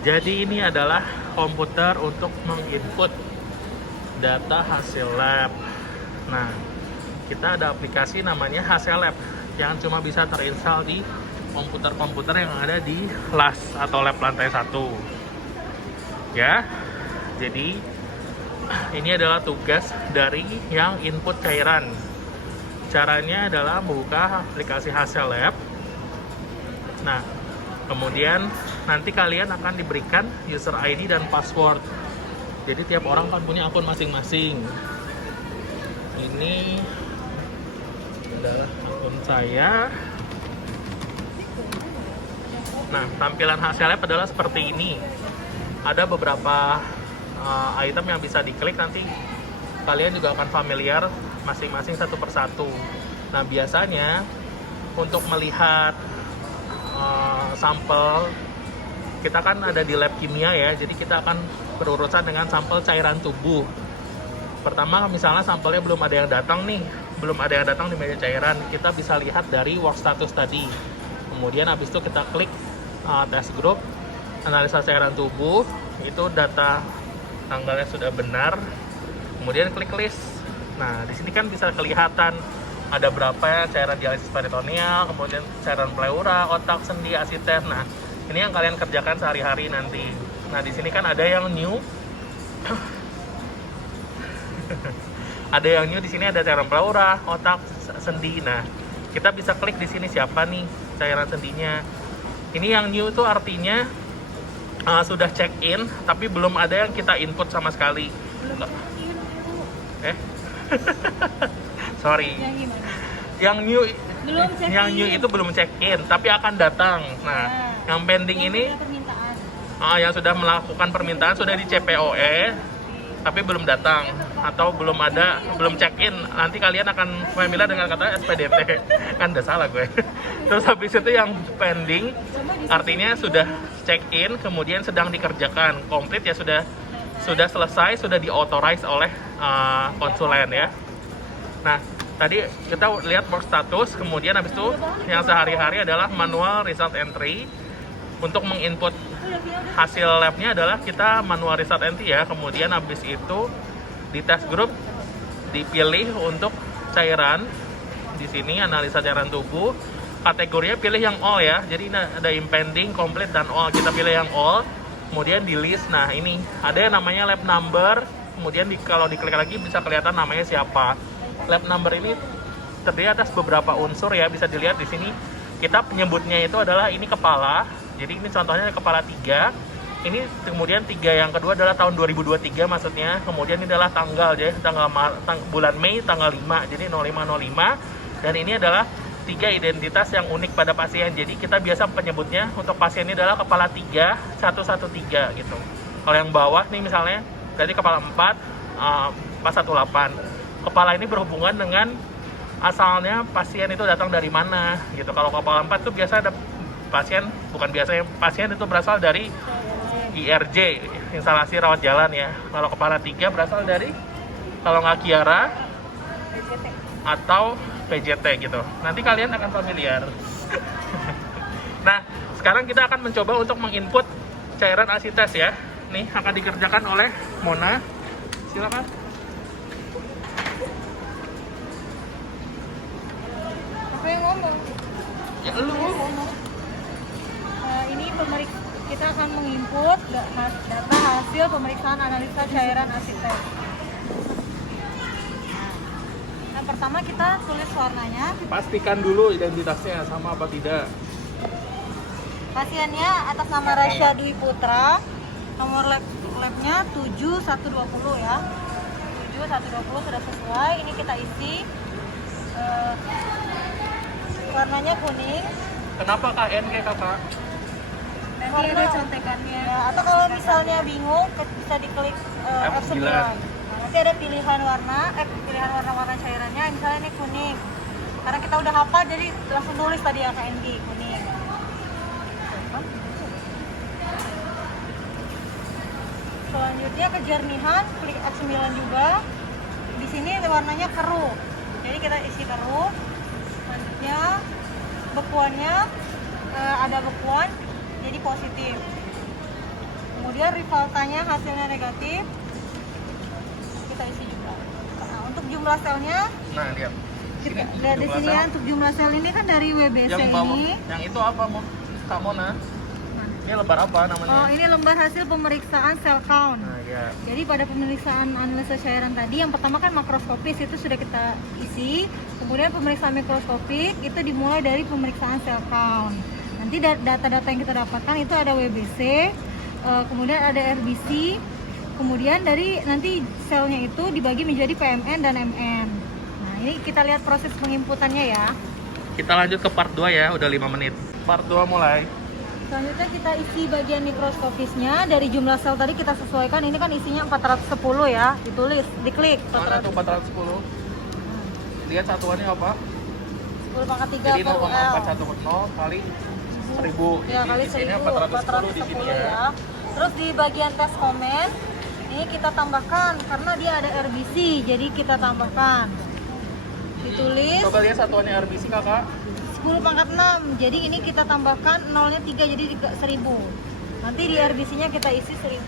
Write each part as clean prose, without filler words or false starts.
Jadi ini adalah komputer untuk menginput data hasil lab. Nah, kita ada aplikasi namanya Hasil Lab yang cuma bisa terinstall di komputer-komputer yang ada di LAS atau lab lantai 1. Ya, jadi ini adalah tugas dari yang input cairan. Caranya adalah membuka aplikasi Hasil Lab. Nah, kemudian nanti kalian akan diberikan user ID dan password. Jadi tiap orang kan punya akun masing-masing. Ini adalah akun saya. Nah, tampilan hasil lab adalah seperti ini. Ada beberapa item yang bisa diklik, nanti kalian juga akan familiar masing-masing satu persatu. Nah, biasanya untuk melihat sampel, kita kan ada di lab kimia ya, jadi kita akan berurusan dengan sampel cairan tubuh. Pertama, misalnya sampelnya belum ada yang datang nih, belum ada yang datang di meja cairan, kita bisa lihat dari work status tadi. Kemudian habis itu kita klik test group, analisa cairan tubuh, itu data tanggalnya sudah benar. Kemudian klik list. Nah, di sini kan bisa kelihatan ada berapa ya cairan dialisis peritoneal, kemudian cairan pleura, otak, sendi, asites. Nah, ini yang kalian kerjakan sehari-hari nanti. Nah, di sini kan ada yang new. Ada yang new di sini, ada cairan pleura, otak, sendi. Nah, kita bisa klik di sini siapa nih cairan sendinya. Ini yang new itu artinya sudah check in, tapi belum ada yang kita input sama sekali. Sorry. Yang new, itu belum check in, tapi akan datang. Nah, yang pending ini, yang sudah melakukan permintaan sudah di CPOE, tapi belum datang atau belum check in. Nanti kalian akan familiar dengan kata SPDT. Kan udah salah gue. Terus habis itu yang pending artinya sudah check in, kemudian sedang dikerjakan, komplit ya, sudah selesai, sudah di-authorize oleh konsulen ya. Nah, tadi kita lihat work status, kemudian habis itu yang sehari-hari adalah manual result entry. Untuk menginput hasil labnya adalah kita manual result entry ya. Kemudian habis itu di test group dipilih untuk cairan. Di sini analisa cairan tubuh. Kategorinya pilih yang all ya. Jadi ada impending, complete, dan all. Kita pilih yang all. Kemudian di list. Nah, ini ada yang namanya lab number. Kemudian kalau diklik lagi bisa kelihatan namanya siapa. Lab number ini terdiri atas beberapa unsur ya. Bisa dilihat di sini. Kita penyebutnya itu adalah ini kepala. Jadi ini contohnya kepala 3. Ini kemudian 3 yang kedua adalah tahun 2023 maksudnya. Kemudian ini adalah tanggal, jadi bulan Mei tanggal 5. Jadi 0505. Dan ini adalah 3 identitas yang unik pada pasien. Jadi kita biasa penyebutnya untuk pasien ini adalah kepala 3 113 gitu. Kalau yang bawah nih misalnya berarti kepala 4 418. Kepala ini berhubungan dengan asalnya pasien itu datang dari mana gitu. Kalau kepala 4 itu biasa ada pasien itu berasal dari IRJ, instalasi rawat jalan ya. Kalau kepala 3 berasal dari, kalau nggak Kiara atau PJT gitu. Nanti kalian akan familiar. Nah, sekarang kita akan mencoba untuk menginput cairan asites ya. Nih akan dikerjakan oleh Mona. Silakan. Apa yang ngomong? Ya lu ngomong. Ini kita akan menginput data hasil pemeriksaan analisa cairan asites. Yang pertama kita tulis warnanya. Pastikan dulu identitasnya sama apa tidak. Pasiennya atas nama Rasya Dwi Putra. Nomor labnya 7120 ya. 7120 sudah sesuai. Ini kita isi. Warnanya kuning. Kenapa KNG kakak? Nanti ada contekannya. Ya, atau kalau misalnya bingung bisa diklik F9. Nanti ada pilihan warna cairannya, misalnya ini kuning. Karena kita udah hafal jadi langsung tulis tadi ya KNG kuning. Selanjutnya kejernihan, klik F9 juga. Di sini warnanya keruh. Jadi kita isi keruh. Selanjutnya bekuannya ada bekuan jadi positif. Kemudian Rivaltanya hasilnya negatif, kita isi juga. Nah, untuk jumlah selnya, Nah, lihat. kita lihat di sini ya, untuk jumlah sel ini kan dari WBC Yang bawah, ini. yang itu apa, Kak Mona? Ini lembar apa namanya? Oh, ini lembar hasil pemeriksaan cell count. Nah, ya. Jadi pada pemeriksaan analisa cairan tadi, yang pertama kan makroskopis itu sudah kita isi. Kemudian pemeriksaan mikroskopik itu dimulai dari pemeriksaan cell count. Nanti data-data yang kita dapatkan itu ada WBC, kemudian ada RBC, kemudian dari nanti selnya itu dibagi menjadi PMN dan MN. Nah, ini kita lihat proses penginputannya ya. Kita lanjut ke part 2 ya, udah 5 menit. Part 2 mulai. Selanjutnya kita isi bagian mikroskopisnya. Dari jumlah sel tadi kita sesuaikan, ini kan isinya 410 ya, ditulis, diklik. Mana tuh 410? Lihat satuannya apa? 10 pangkat 3 Jadi per UL. 0,410 kali 1000. Ya, kali di sini 1000, 410 di sini ya. Terus di bagian tes komen, ini kita tambahkan karena dia ada RBC, jadi kita tambahkan. Ditulis Coba lihat satuannya RBC kakak. 10 pangkat 6, jadi ini kita tambahkan nolnya 3, jadi 1000. Nanti di RBC-nya kita isi 1000.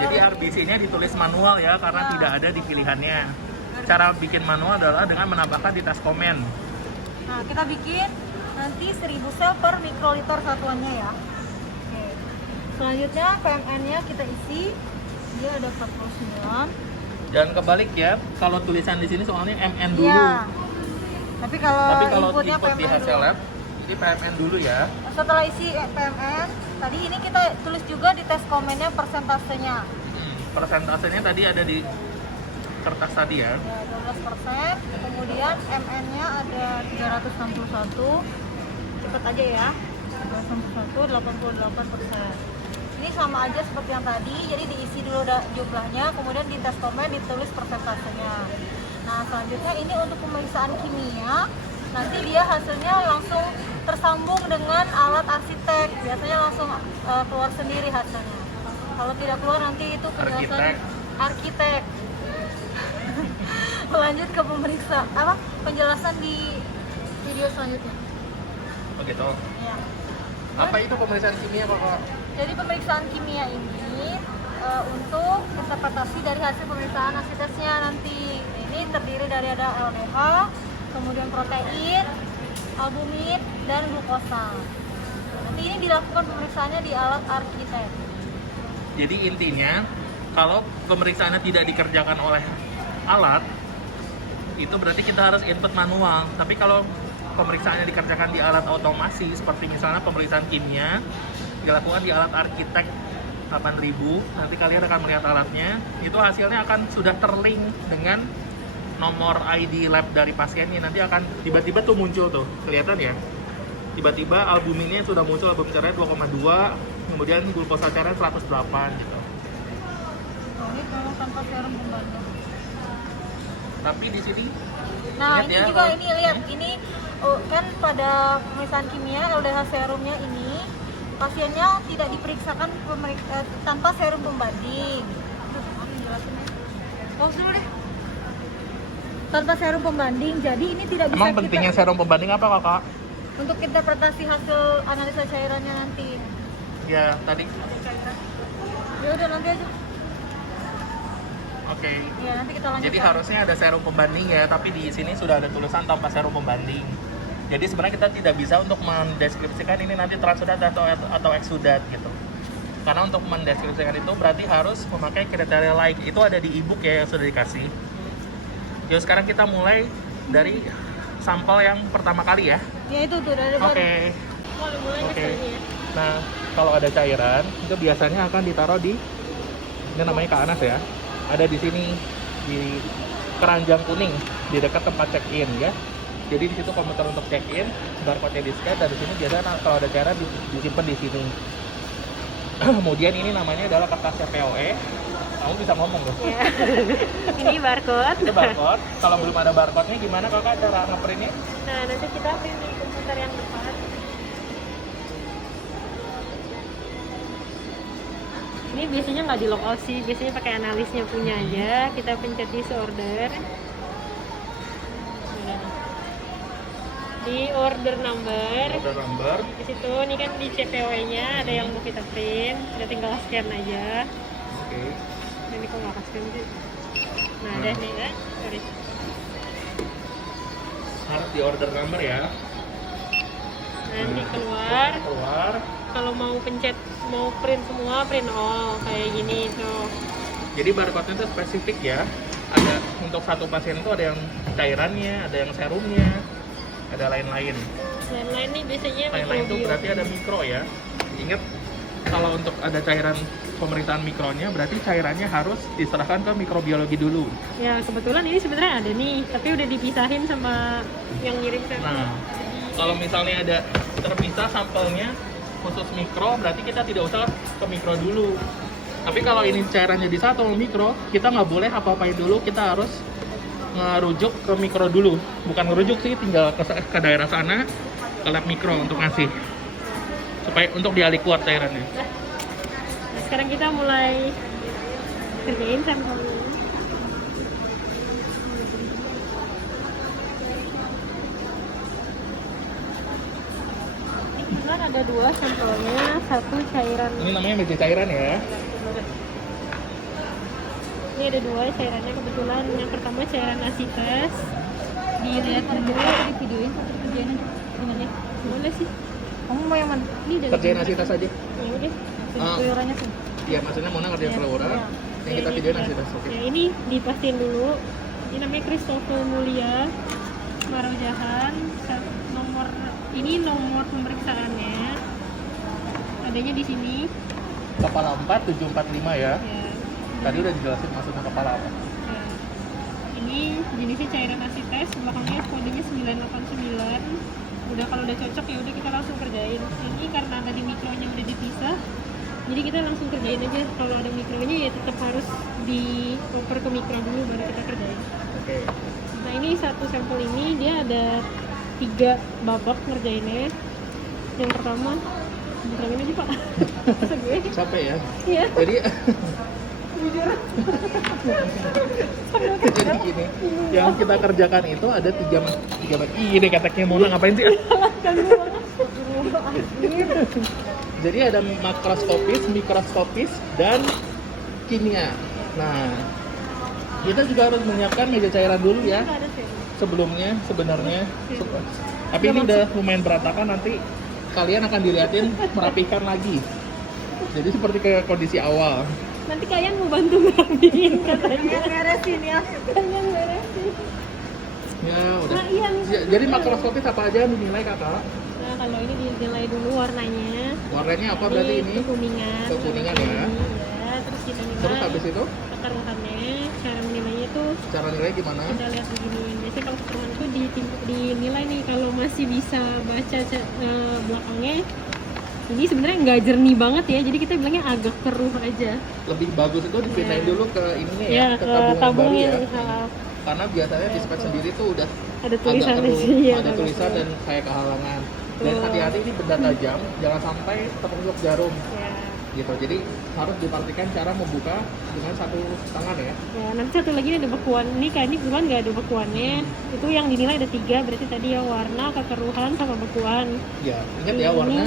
Jadi RBC-nya ditulis manual ya, karena tidak ada di pilihannya. Cara bikin manual adalah dengan menambahkan di tes komen. Nah, kita bikin nanti 1000 sel per mikroliter satuannya ya. Oke. Selanjutnya PMN-nya kita isi, dia ada 49. Jangan kebalik ya, kalau tulisan di sini soalnya MN dulu. Iya. Tapi kalau inputnya input di PMN hasil dulu. lab, ini PMN dulu ya. Setelah isi PMN, tadi ini kita tulis juga di tes komennya persentasenya. Persentasenya tadi ada di kertas tadi ya. Ya, 12%. Kemudian MN-nya ada 361. Cepet aja ya. 361, 88%. Ini sama aja seperti yang tadi, jadi diisi dulu jumlahnya, kemudian di tes komen ditulis persentasenya. Nah, selanjutnya ini untuk pemeriksaan kimia, nanti dia hasilnya langsung tersambung dengan alat arsitek, biasanya langsung keluar sendiri hasilnya. Kalau tidak keluar nanti itu penjelasan arsitek. Lanjut ke penjelasan di video selanjutnya. Begitu. Ya. Apa itu pemeriksaan kimia kakak? Jadi pemeriksaan kimia ini untuk interpretasi dari hasil pemeriksaan asitesnya nanti. Ini terdiri dari ada LDH, kemudian protein, albumin, dan glukosa. Nanti ini dilakukan pemeriksaannya di alat arsitek. Jadi intinya, kalau pemeriksaannya tidak dikerjakan oleh alat, itu berarti kita harus input manual. Tapi kalau pemeriksaannya dikerjakan di alat otomasi, seperti misalnya pemeriksaan kimia, dilakukan di alat arsitek 8000, nanti kalian akan melihat alatnya, itu hasilnya akan sudah terlink dengan nomor ID lab dari pasiennya. Nanti akan tiba-tiba tuh muncul tuh, kelihatan ya, tiba-tiba albuminnya sudah muncul, albumin cairan 2,2, kemudian glukosa cairan 108 gitu. Ini kalau tanpa serum pembanding. Tapi di sini Nah, lihat ini ya, juga ini lihat ini kan pada pemeriksaan kimia LDH serumnya ini pasiennya tidak diperiksakan tanpa serum pembanding. Jelasin ya. Pause dulu deh. Tanpa serum pembanding, jadi ini tidak bisa emang pentingnya serum pembanding apa kakak? untuk interpretasi hasil analisa cairannya nanti. Ya tadi. Ada cairan. Ya udah nanti aja. Oke. Ya nanti kita lanjut. Jadi harusnya ada serum pembanding ya, tapi di sini sudah ada tulisan tanpa serum pembanding. Jadi sebenarnya kita tidak bisa untuk mendeskripsikan ini nanti transudat atau eksudat gitu. Karena untuk mendeskripsikan itu berarti harus memakai kriteria like. Itu ada di ebook ya yang sudah dikasih. Yuk sekarang kita mulai dari sampel yang pertama kali ya. Ya itu tuh dari baru. Oke. Mulai Oke. kesini ya. Nah, kalau ada cairan itu biasanya akan ditaruh di, ini namanya Kak Anas ya. Ada di sini di keranjang kuning di dekat tempat check-in ya. Jadi di situ komputer untuk check-in, barcode-nya di-scan, dan di sini biasanya kalau ada cairan disimpan di sini. Kemudian ini namanya adalah kertas POE. Kamu bisa ngomong loh. Ya. Ini barcode. Ini barcode. Kalau belum ada barcode-nya gimana kakak cara nge-print-nya? Nah, nanti kita print di komputer yang depan. Ini biasanya nggak di lokal sih, biasanya pakai analisnya punya aja. Kita pencet disorder. Di di order number. Order number. Di situ nih kan di CPOE-nya ada yang mau kita print, udah tinggal scan aja. Oke. Ini kok nggak scan sih? Nah, ada nih kan? Sorry. Harus di order number ya. Nanti keluar. Keluar. Kalau mau pencet, mau print semua, print all kayak gini tuh. Jadi barcode-nya itu spesifik ya. Ada untuk satu pasien itu ada yang cairannya, ada yang serumnya, ada lain-lain. Lain-lain nih biasanya Lain-lain itu mikrobio. berarti ada mikro ya. Ingat kalau untuk ada cairan pemeriksaan mikronya berarti cairannya harus diserahkan ke mikrobiologi dulu. Ya kebetulan ini sebenarnya ada nih, tapi udah dipisahin sama yang ngirim sampel. Nah, kalau misalnya ada terpisah sampelnya khusus mikro, berarti kita tidak usah ke mikro dulu. Tapi kalau ini cairannya di satu mikro, kita nggak boleh apa-apain dulu, kita harus ngerujuk ke mikro dulu. Bukan ngerujuk sih, tinggal ke daerah sana, ke lab mikro untuk ngasih. Supaya untuk dialih keluar cairannya. Nah, sekarang kita mulai kerjain sampelnya. Ini kebetulan ada dua sampelnya, satu cairan. Ini namanya media cairan ya. Ini ada dua cairannya kebetulan. Yang pertama cairan asites. Dilihat dulu di videoin satu kerjaan gimana? Boleh sih. Kamu mau yang mana? Ini dari Kerjain asitas aja. Ya udah. Keliorannya tuh. Iya, maksudnya Mona ngerjain fluora. Yang kita videoin asitas. Oke. Ya ini dipastiin dulu. Ini namanya Christopher Mulia Marojahan. Nomor ini nomor pemeriksaannya. Adanya di sini. Kepala 4 745 ya. Ya. Tadi udah dijelasin maksudnya kepala apa. Ya. Ini jenisnya cairan asites, belakangnya kodenya 989. Udah kalau udah cocok ya udah kita langsung kerjain. Ini karena tadi mikronya udah dipisah, jadi kita langsung kerjain aja. Kalau ada mikronya ya tetap harus dioper ke mikro dulu baru kita kerjain. Oke. Nah ini satu sampel ini dia ada 3 babak ngerjainnya. Yang pertama, bilangin aja Pak. Masa gue? Capek ya. Iya. Jadi Jujur. jadi gini, yang kita kerjakan itu ada 3 ini keteknya Mona ngapain sih? Jadi ada makroskopis, mikroskopis, dan kimia. Nah, kita juga harus menyiapkan media cairan dulu ya Nggak ada sih. sebelumnya sebenarnya. Tapi ini udah lumayan berantakan, nanti kalian akan dilihatin merapikan lagi. Jadi seperti kayak kondisi awal. Nanti kalian mau bantu ngerapiin katanya. Beresin ya. Kalian beresin. Ya udah. Nah iya nih. Jadi makroskopis apa aja yang dinilai kakak? Nah kalau ini dinilai dulu warnanya. Warnanya apa berarti ini? Kekuningan. Kekuningan ya. Iya, terus kita nilai. Terus habis itu kekeruhannya, cara menilainya itu cara nilai gimana? kita lihat begini. Biasanya kalau kekeruhan itu dinilai nih kalau masih bisa baca belakangnya. Ini sebenarnya nggak jernih banget ya, jadi kita bilangnya agak keruh aja. Lebih bagus itu dipindahin Ya. dulu ke ininya ya, Ya, ke ke tabungan baru tabungnya ya. misalnya. Karena biasanya di spek sendiri tuh udah Ada agak tulisannya keruh, sih ya. ada tulisan dan kayak kehalangan. Dan Betul. hati-hati ini benda tajam, jangan sampai tertusuk jarum Ya. gitu. Jadi harus diperhatikan cara membuka dengan satu tangan ya. Ya, nanti satu lagi ada bekuan. Ini kan ini bukan nggak ada bekuannya. Itu yang dinilai ada 3, berarti tadi yang warna, kekeruhan, sama bekuan. Ya, ingat ya warna,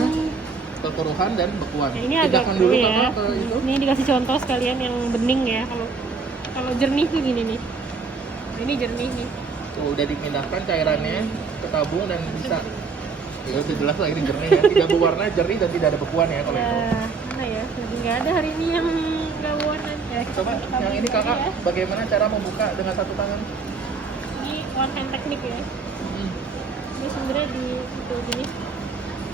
kekeruhan dan bekuan. Nah, ini agak Pindahkan keruh dulu ya. kakak ke itu. Ini dikasih contoh sekalian yang bening ya. Kalau jernih tuh gini nih. Nah, ini jernih nih. Tuh, udah dipindahkan cairannya ke tabung dan bisa. Ya udah jelas lah ini jernih ya. Tidak berwarna, jernih dan tidak ada bekuan ya kalau itu. Ya, mana ya? Jadi nggak ada hari ini yang nggak warna. Coba yang ini kakak, Ya. bagaimana cara membuka dengan satu tangan? Ini one hand teknik ya. Ini sebenarnya di itu gini.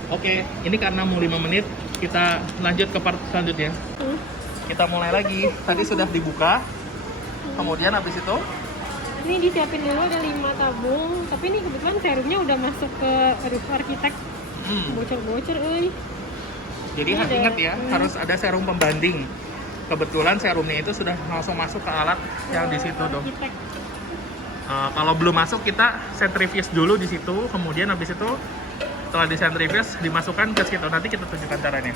Oke, ini karena mau 5 menit, kita lanjut ke part selanjutnya. Kita mulai lagi. Tadi sudah dibuka, kemudian habis itu Ini disiapin dulu ada 5 tabung. Tapi ini kebetulan serumnya udah masuk ke roof arsitek. Bocor-bocor, euy. jadi Ini ada. ingat ya, harus ada serum pembanding. Kebetulan serumnya itu sudah langsung masuk ke alat yang di situ dong. Arsitek. Kalau belum masuk kita centrifuge dulu di situ, kemudian habis itu setelah di centrifuge dimasukkan ke situ. Nanti kita tunjukkan caranya.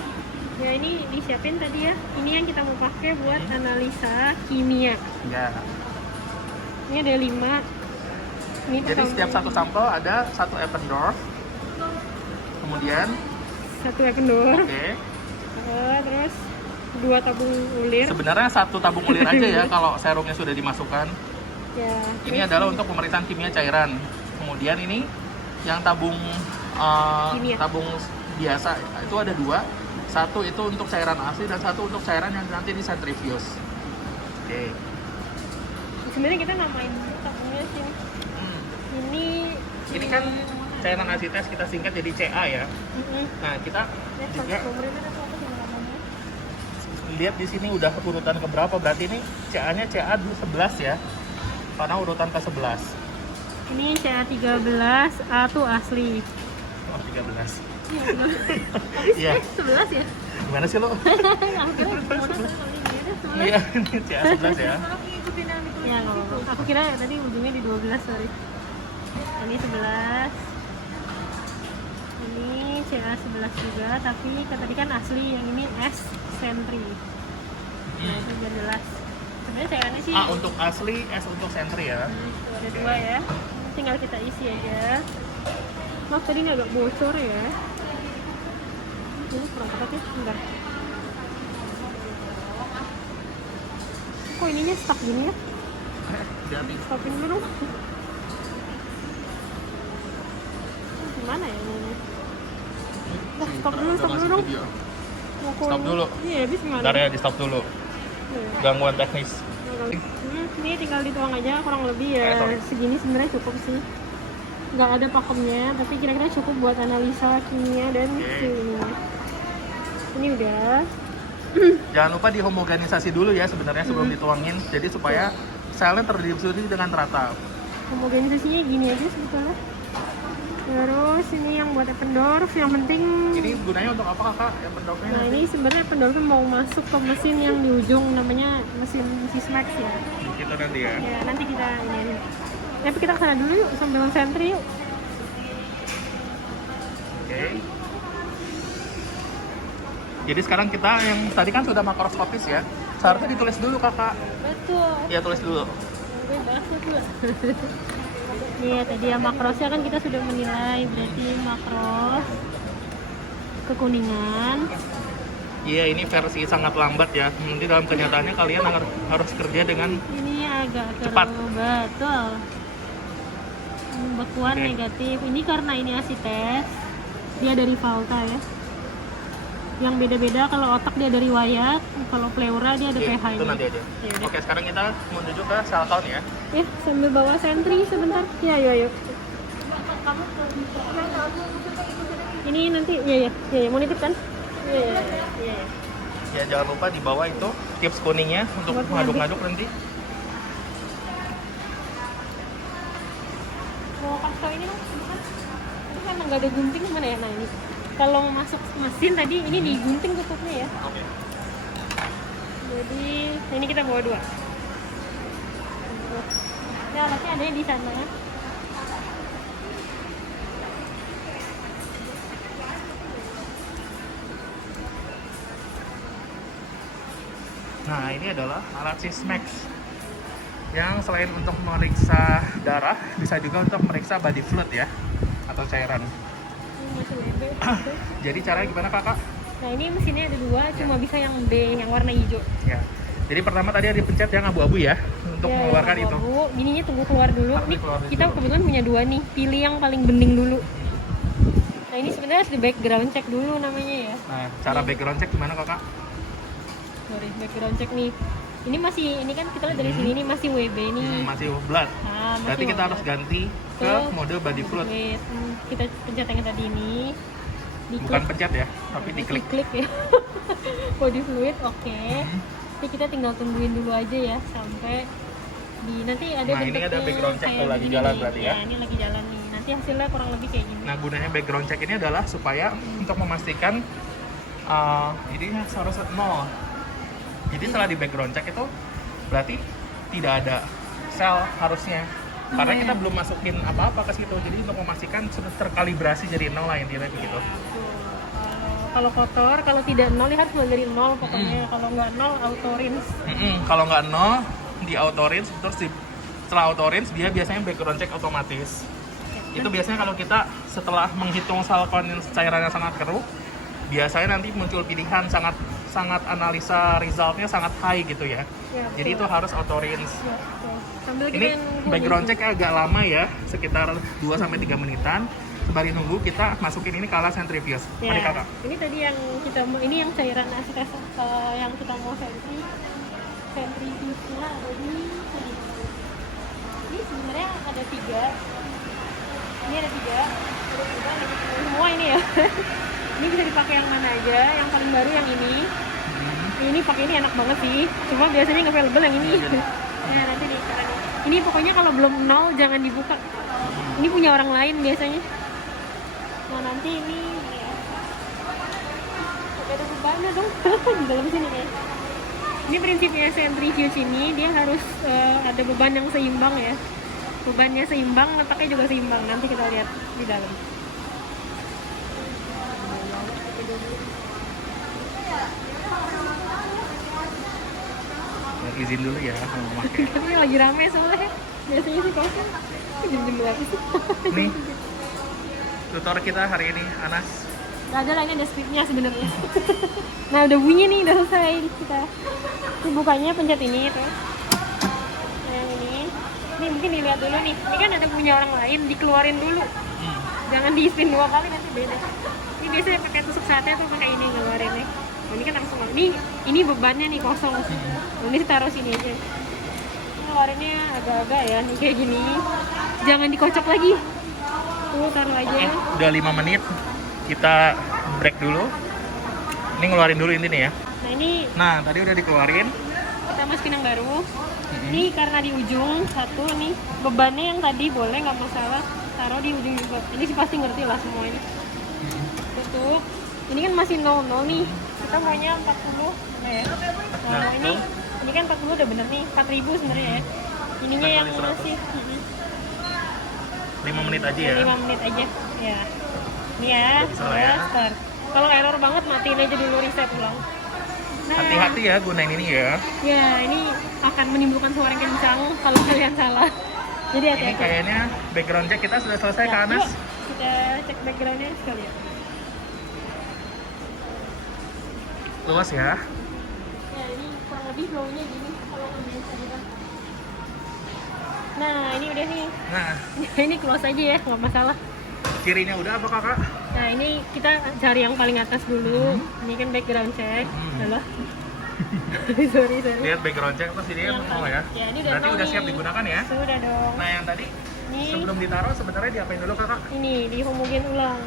Ya ini disiapin tadi ya. Ini yang kita mau pakai buat analisa kimia. Ya. Ini ada 5. Ini Jadi setiap satu sampel ada satu Eppendorf. Kemudian, satu Eppendorf. oke. Terus 2 tabung ulir. Sebenarnya satu tabung ulir aja ya kalau serumnya sudah dimasukkan. Ya. Ini adalah untuk pemeriksaan kimia cairan. Kemudian ini yang tabung Kimia. tabung biasa itu ada 2. Satu itu untuk cairan asli dan satu untuk cairan yang nanti di centrifuge. Oke. Sebenarnya kita namain dulu tabungnya sih. Hmm. Ini Kan cairan asites kita singkat jadi CA ya. Nah, kita juga lihat di sini udah urutan keberapa, berarti ini CA-nya CA 11 ya. Karena urutan ke-11. Ini CA13, A tuh asli. Oh, 13. Iya, benar. Iya. 11 ya? Gimana sih lo? Aku kira modal kali ini ada 11. Iya, ini CA 11 ya. Ya, nggak apa-apa. Aku kira tadi ujungnya di 12, sorry. Ini 11. Ini CA11 juga, tapi tadi kan asli, yang ini S Sentry. Nah, itu biar jelas. Sebenarnya cairannya sih Untuk asli, S untuk sentri ya. itu ada 2 ya. Tinggal kita isi aja. Maaf tadi ini agak bocor ya. Ini kurang ketat ya, bentar. Kok ininya stuck gini ya? Jadi, Stopin dulu dong. Gimana ya ini? Stop dulu dong. Stop dulu. Iya, habis gimana? Bentar ya, di stop dulu. Gangguan teknis. Ini tinggal dituang aja, kurang lebih ya sorry. segini sebenarnya cukup sih. Nggak ada pakemnya, tapi kira-kira cukup buat analisa kimia dan kimia. Ini udah. Jangan lupa dihomogenisasi dulu ya sebenarnya sebelum dituangin. Jadi supaya selnya terdistribusi dengan rata. Homogenisasinya gini aja sebetulnya. Terus ini yang buat Eppendorf, yang penting. Ini gunanya untuk apa kakak? Yang pendoknya? Nah ini sebenarnya Eppendorf mau masuk ke mesin yang di ujung, namanya mesin Sysmex ya. Gitu nanti ya. Ya nanti kita ini. Tapi kita kesana dulu yuk, sambil sentri yuk. Oke. Jadi sekarang kita yang tadi kan sudah makroskopis ya. Seharusnya ditulis dulu kakak. Betul. Iya tulis dulu. Gue bahasa tuh. Iya tadi ya makrosnya kan kita sudah menilai, berarti makros kekuningan. Iya ini versi sangat lambat ya. Nanti dalam kenyataannya kalian harus kerja dengan Ini agak cepat. betul. Bekuan Oke. negatif. Ini karena ini asites, dia dari Valta ya. Yang beda-beda, kalau otak dia dari Wyatt, kalau pleura dia ada Oke, pH itu nya. nanti aja. Yaudah. Oke sekarang kita menuju ke cell count ya. Ya, sambil bawa sentri sebentar. Ya, ayo. Ini nanti, ya, mau nitip kan? Ya. Ya jangan lupa di bawah itu tips kuningnya untuk Buat ngaduk-ngaduk nanti. Mau kasih tau ini dong, bukan? Ini kan emang nggak ada gunting mana ya? Nah ini, kalau masuk mesin tadi ini digunting tutupnya ya. Oke. Jadi ini kita bawa 2. Ya, alatnya ada di sana. Nah ini adalah alat Sysmex yang selain untuk memeriksa darah bisa juga untuk memeriksa body fluid ya atau cairan. Ini masih lebe. Jadi caranya gimana kakak? Nah ini mesinnya ada 2, cuma bisa yang B, yang warna hijau. Ya. Jadi pertama tadi ada dipencet yang abu-abu ya untuk Ya, mengeluarkan yang itu. abu-abu. Ininya tunggu keluar dulu. Harus Nih dikeluarin kita dulu. kebetulan punya 2 nih. Pilih yang paling bening dulu. Nah ini sebenarnya harus di background check dulu namanya ya. Nah cara background check gimana kakak? Sorry, background check nih. Ini kan kita lihat dari sini ini masih WB nih. Masih blood. Nah, masih Berarti kita WB. harus ganti ke mode body fluid. Kita pencet yang tadi ini. Bukan pencet ya, tapi diklik. Diklik ya. Body fluid, oke. Jadi kita tinggal tungguin dulu aja ya sampai nanti ada Nah, ini bentuknya ada background check kayak tuh lagi begini jalan nih. berarti ya. Ini lagi jalan nih. Nanti hasilnya kurang lebih kayak gini. Nah gunanya background check ini adalah supaya untuk memastikan ini harus 0. Jadi setelah di background check itu berarti tidak ada sel harusnya. Karena kita belum masukin apa-apa ke situ. Jadi untuk memastikan sudah terkalibrasi jadi 0 lah intinya begitu. Kalau kotor, kalau tidak 0 ya harus mulai dari 0 pokoknya. Kalau nggak 0 auto rinse. Kalau nggak 0 di auto rinse terus setelah auto rinse dia biasanya background check otomatis. Itu biasanya kalau kita setelah menghitung sal kondens cairannya sangat keruh, biasanya nanti muncul pilihan sangat analisa resultnya sangat high gitu ya. Ya, Jadi itu harus auto rinse. Ya, betul. Sambil kita Ini nunggu background nih. check agak lama ya, sekitar 2-3 menitan. Sembari nunggu kita masukin ini ke alat centrifuge. Mari Ya, kakak. ini tadi yang kita mau, ini yang cairan acetes yang kita mau centrifuge-nya ada di sini. Ini sebenarnya ada 3. Ini ada 3 ada semua ini ya. Ini bisa dipakai yang mana aja, yang paling baru yang ini. Ini pakai ini enak banget sih, cuma biasanya nggak available yang ini. Ya nanti nih caranya. Ini pokoknya kalau belum 0 jangan dibuka. Ini punya orang lain biasanya. Nah nanti ini ya. Ada bebannya dong di dalam sini ya. Ini prinsipnya centrifuge ini dia harus ada beban yang seimbang ya. Bebannya seimbang, letaknya juga seimbang. Nanti kita lihat di dalam. Izin dulu ya kalau mau pakai. Ini lagi rame soalnya. Biasanya sih kosong. Jam-jam berapa sih? Nih, tutor kita hari ini, Anas. Gak ada lah, ini ada scriptnya sebenarnya. Nah udah bunyi nih, udah selesai kita. Ini bukanya pencet ini tuh. Nah yang ini mungkin dilihat dulu nih. Ini kan ada punya orang lain, dikeluarin dulu. Jangan di spin 2 kali nanti beda. Ini biasanya pakai tusuk sate tuh pakai ini ngeluarinnya. Nah, ini kan langsung ini bebannya nih kosong. Nah, ini taruh sini aja. Ini ngeluarinnya agak-agak ya, nih kayak gini. Jangan dikocok lagi. Tuh taruh aja. Oke, udah 5 menit. Kita break dulu. Ini ngeluarin dulu ini nih ya. Nah ini Nah, tadi udah dikeluarin. kita masukin yang baru. Ini karena di ujung satu nih bebannya yang tadi boleh nggak masalah taruh di ujung juga. Ini sih pasti ngerti lah semuanya. Tutup. Ini kan masih 00 nih. Kita maunya 40. Nah, ya. Nah, ini kan 40 udah bener nih. 4000 sebenarnya ya. Ininya yang Kali 100. masih 5 menit aja ya. 5 menit aja. Ya. Ini ya. Udah bisa lah ya. Start. Kalau error banget matiin aja dulu, reset ulang. Nah, Hati-hati ya gunain ini ya. ya, ini akan menimbulkan suara yang kencang kalau kalian salah. Jadi Ini hati-hati. kayaknya background check kita sudah selesai Ya, ke Anas. yuk, kita cek backgroundnya sekalian. Luas ya. Ya, ini kurang lebih flow-nya gini kalau biasa kita. Nah, ini udah nih. Nah, Ini close aja ya, nggak masalah. kirinya udah apa kakak? Nah, ini kita cari yang paling atas dulu. Ini kan background check. Alah. sorry. Lihat background check terus ini Yang mau paling- ya. Ya, ini udah Berarti mau udah nih. siap digunakan ya. Sudah dong. Nah, yang tadi Ini sebelum ditaruh sebenarnya diapain dulu kakak? ini dihomogin ulang.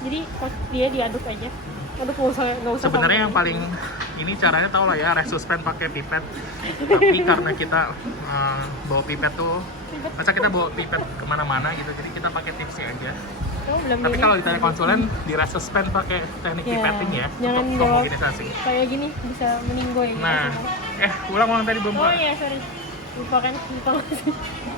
Jadi pas dia diaduk aja. Aduk nggak usah. Sebenarnya yang paling ini caranya tau lah ya, resuspen pakai pipet. Tapi karena kita bawa pipet tuh, masa kita bawa pipet kemana-mana gitu, jadi kita pakai tipsnya aja. Oh, belum Tapi ini. kalau ditanya konsulen, di resuspen pakai teknik Ya, pipetting ya, jangan untuk jawab homogenisasi. kayak gini bisa meninggoy. Nah, ulang tadi belum Oh Pak. iya, sorry. Lupa kan, lupa.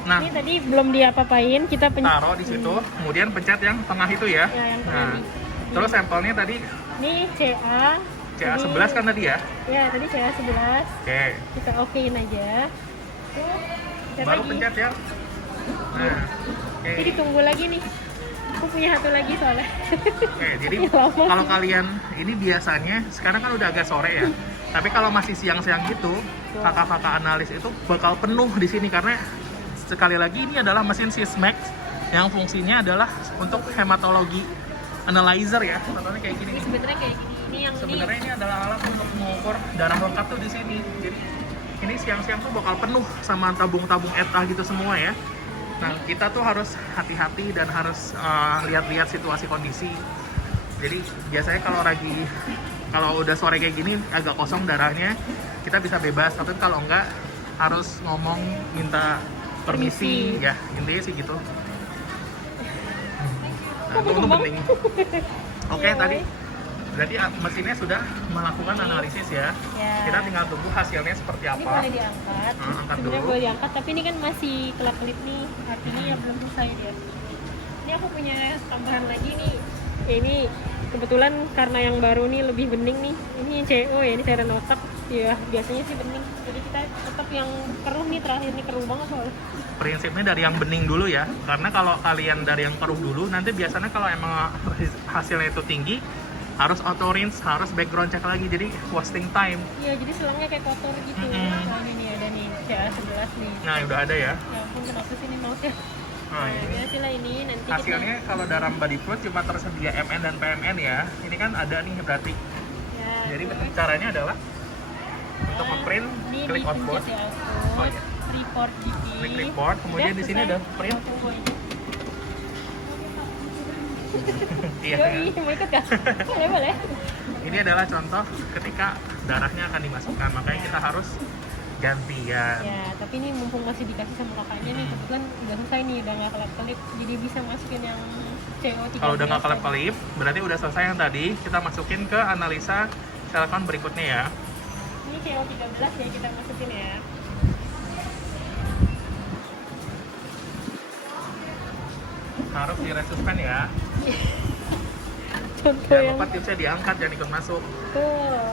Nah, Ini tadi belum diapa-apain, kita taruh di situ, kemudian pencet yang tengah itu ya. Ya, yang tengah Nah, nih. terus sampelnya tadi Ini CA. CA11 kan tadi ya. Ya, tadi CA 11. Oke, Kita okein aja. Tuh, pencet baru lagi. pencet ya. Nah, oke. Jadi ditunggu lagi nih. Aku punya satu lagi soalnya. Oke, jadi Ya, lama. kalau kalian ini biasanya sekarang kan udah agak sore ya. Tapi kalau masih siang-siang gitu, kakak-kakak analis itu bakal penuh di sini karena sekali lagi ini adalah mesin Sysmex yang fungsinya adalah untuk hematologi analyzer ya. Contohnya kayak gini Ini nih. sebenarnya kayak gini. Ini yang Sebenarnya ini adalah alat untuk mengukur darah lengkap tuh di sini. Jadi ini siang-siang tuh bakal penuh sama tabung-tabung ETA gitu semua ya. Nah, kita tuh harus hati-hati dan harus lihat-lihat situasi kondisi. Jadi biasanya kalau udah sore kayak gini agak kosong darahnya, kita bisa bebas. Tapi kalau enggak harus ngomong minta permisi ya, intinya sih gitu. Nah, itu penting. Oke, Iya, tadi berarti mesinnya sudah melakukan analisis ya. Ya. Kita tinggal tunggu hasilnya seperti Ini apa. boleh diangkat. Angkat Sebenarnya dulu. boleh diangkat, tapi ini kan masih kelap-kelip nih. Artinya ya belum selesai dia. Ini aku punya tambahan lagi nih. Ya, ini Kebetulan karena yang baru nih lebih bening nih. Ini CO ya, ini cairan otak. Ya biasanya sih bening. Jadi kita tetap yang keruh nih, terakhir nih keruh banget soalnya. Prinsipnya dari yang bening dulu ya, karena kalau kalian dari yang keruh dulu, nanti biasanya kalau emang hasilnya itu tinggi, harus auto rinse, harus background check lagi, jadi wasting time. Iya, jadi selangnya kayak kotor gitu. Nah ini nih ada nih CA11 nih. Nah udah ada ya. Ya ampun, kenapa sih ini mouse-nya? Nah, Ya ini. biasa lah ini nanti Hasilnya kalau dalam body fluid cuma tersedia MN dan PMN ya. Ini kan ada nih berarti. kita ya, Jadi terus, caranya adalah untuk nge-print, ini klik output. dipencet ya, Oh iya. report GP. Klik report, kemudian di sini ada print. Iya. Yoi, mau ikut gak? Boleh, boleh. Ini adalah contoh ketika darahnya akan dimasukkan, makanya kita harus gantian. Ya, tapi ini mumpung masih dikasih sama kakaknya nih, kebetulan udah selesai nih, udah nggak kelap-kelip, jadi bisa masukin yang CO13. Kalau udah nggak kelip-kelip, berarti udah selesai yang tadi. Kita masukin ke analisa cell count berikutnya ya. Ini CO13 ya kita masukin ya. Harus diresuspen ya. Contoh Jangan yang lupa tipsnya diangkat, jangan ikut masuk. tuh.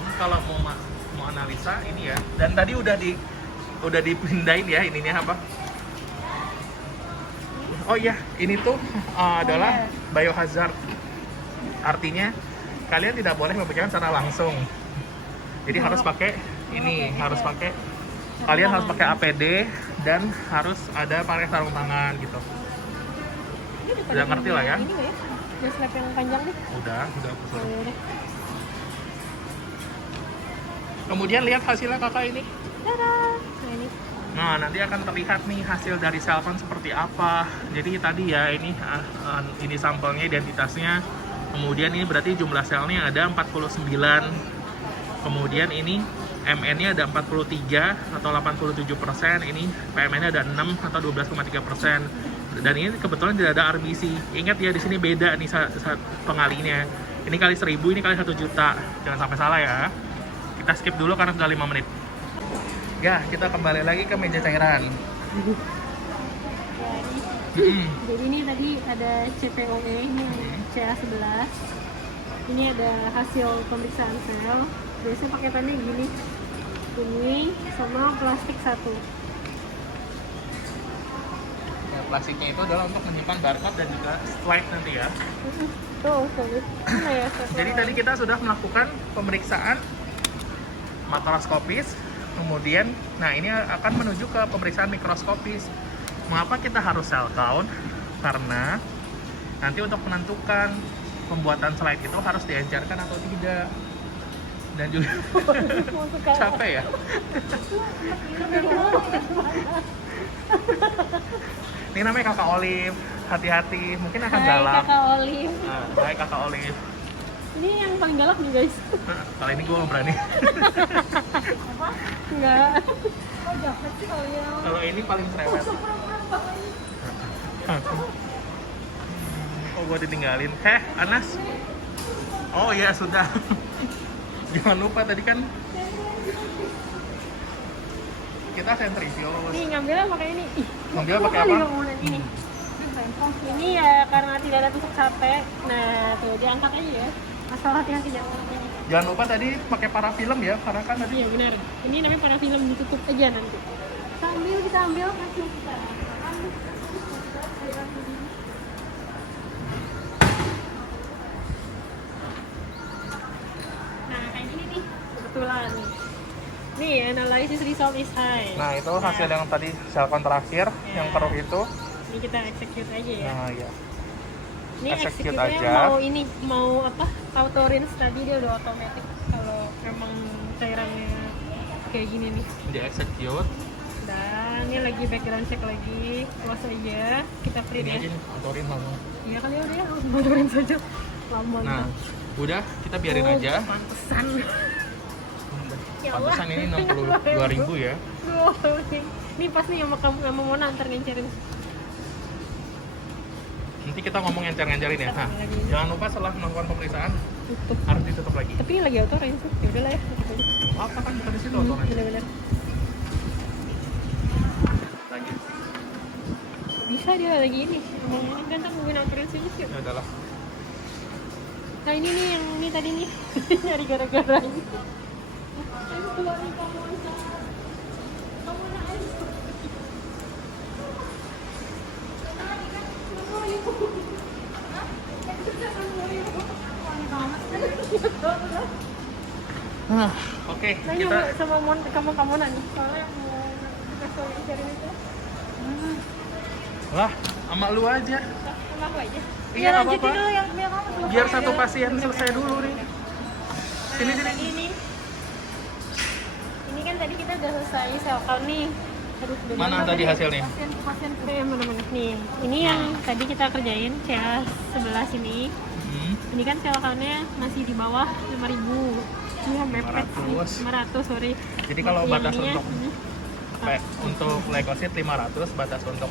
Ini kalau mau analisa ini ya. Dan tadi udah dipindahin ya ininya apa? Oh iya, ini tuh adalah biohazard. Artinya kalian tidak boleh membacakan secara langsung. Jadi harus pakai ini, harus pakai kalian harus pakai APD dan harus ada pakai sarung tangan gitu. Ini Udah ngerti lah ya? Ini nggak ya? Yang slab yang panjang nih. Udah Oh, ya udah. Kemudian lihat hasilnya kakak ini. Tada! Nah ini. Nah, nanti akan terlihat nih hasil dari cell count seperti apa. Jadi tadi ya ini sampelnya, identitasnya. Kemudian ini berarti jumlah selnya ada 49. Kemudian ini MN-nya ada 43 atau 87%. Ini PMN-nya ada 6 atau 12,3%. Dan ini kebetulan tidak ada RBC. Ingat ya, di sini beda nih saat pengalinya. Ini kali 1000, ini kali 1 juta. Jangan sampai salah ya. Kita skip dulu karena sudah 5 menit. Ya, kita kembali lagi ke meja cairan. Jadi ini tadi ada CPOE, ini CA11. Ini ada hasil pemeriksaan sel. Biasanya paketannya gini. Ini sama plastik 1. Ya, plastiknya itu adalah untuk menyimpan barcode dan juga slide nanti ya. Tuh, solid. Mana ya? Jadi tadi kita sudah melakukan pemeriksaan makroskopis, kemudian nah ini akan menuju ke pemeriksaan mikroskopis. Mengapa kita harus cell count? Karena nanti untuk menentukan pembuatan slide itu harus diencerkan atau tidak. Dan juga capek ya. Ini namanya kakak Olive, hati-hati, mungkin akan Hai, galak. Kakak Olive. Nah, baik kakak Olive. Ini yang paling galak nih guys. Nah, kali ini gue nggak berani. Enggak. Oh jahat sih kalian. Kalau ini paling cerewet. Oh, gue ditinggalin. Anas. Oh iya, sudah. Jangan lupa tadi kan kita sentrifuge. Nih ngambilnya pakai ini. Ih, Ngambilnya pakai kali apa? nggak mau lihat ini. Ini ya karena tidak ada tusuk sate. Nah, tuh diangkat aja ya. Asal hati-hati jangan. Jangan lupa tadi pakai parafilm ya, karena kan tadi Iya benar. Ini namanya parafilm, ditutup aja nanti. Kita ambil hasil kita. Nah kayak gini nih, kebetulan nih. Nih analysis result is high. Nah, itu hasil yang tadi cell count terakhir, yang keruh itu. Ini kita execute aja ya. Nah, ya. Ini execute execute-nya aja. mau apa? Auto rinse tadi dia udah otomatis kalau memang cairannya kayak gini nih. Di execute. Dan ini lagi background check lagi. Close aja. Kita print Ini ya. aja nih, autorin langsung. Iya kali ya udah ya, auto rinse saja. Lama Nah, udah kita biarin aja. Pantesan. Ya Allah. Pantesan ini 62.000 ya. Duh, ini pas nih sama kamu sama Mona antar ngencerin. Nanti kita ngomong encer-encerin ya. Nah, jangan lupa setelah melakukan pemeriksaan Tutup. harus ditutup lagi. Tapi ini lagi auto rinse. Ya udahlah ya. tutup aja. Apa kan bukan di situ autorin. Bener-bener. Lagi. Bisa dia lagi ini. Ngomongin kan nungguin auto rinse sih. Ya udahlah. Nah ini nih yang ini tadi nih nyari gara-gara ini. Oke, Nanya kita sama kamu nanya soalnya mau kasih sharing itu. lah sama lu aja. Sama aku aja. Iya, nggak apa-apa. dulu yang punya kamu selesai. Biar satu pasien selesai dulu nih. Sini sini. Ini kan tadi kita udah selesai sel count nih. Aduh, udah Mana berapa tadi nih? hasilnya? Pasien Mana-mana nih. Ini yang tadi kita kerjain CA sebelah sini. Ini kan sel count-nya masih di bawah 5.000. Ini mepet sih. 500, sorry. Jadi kalau Yang batas ininya, untuk leukosit 500, batas untuk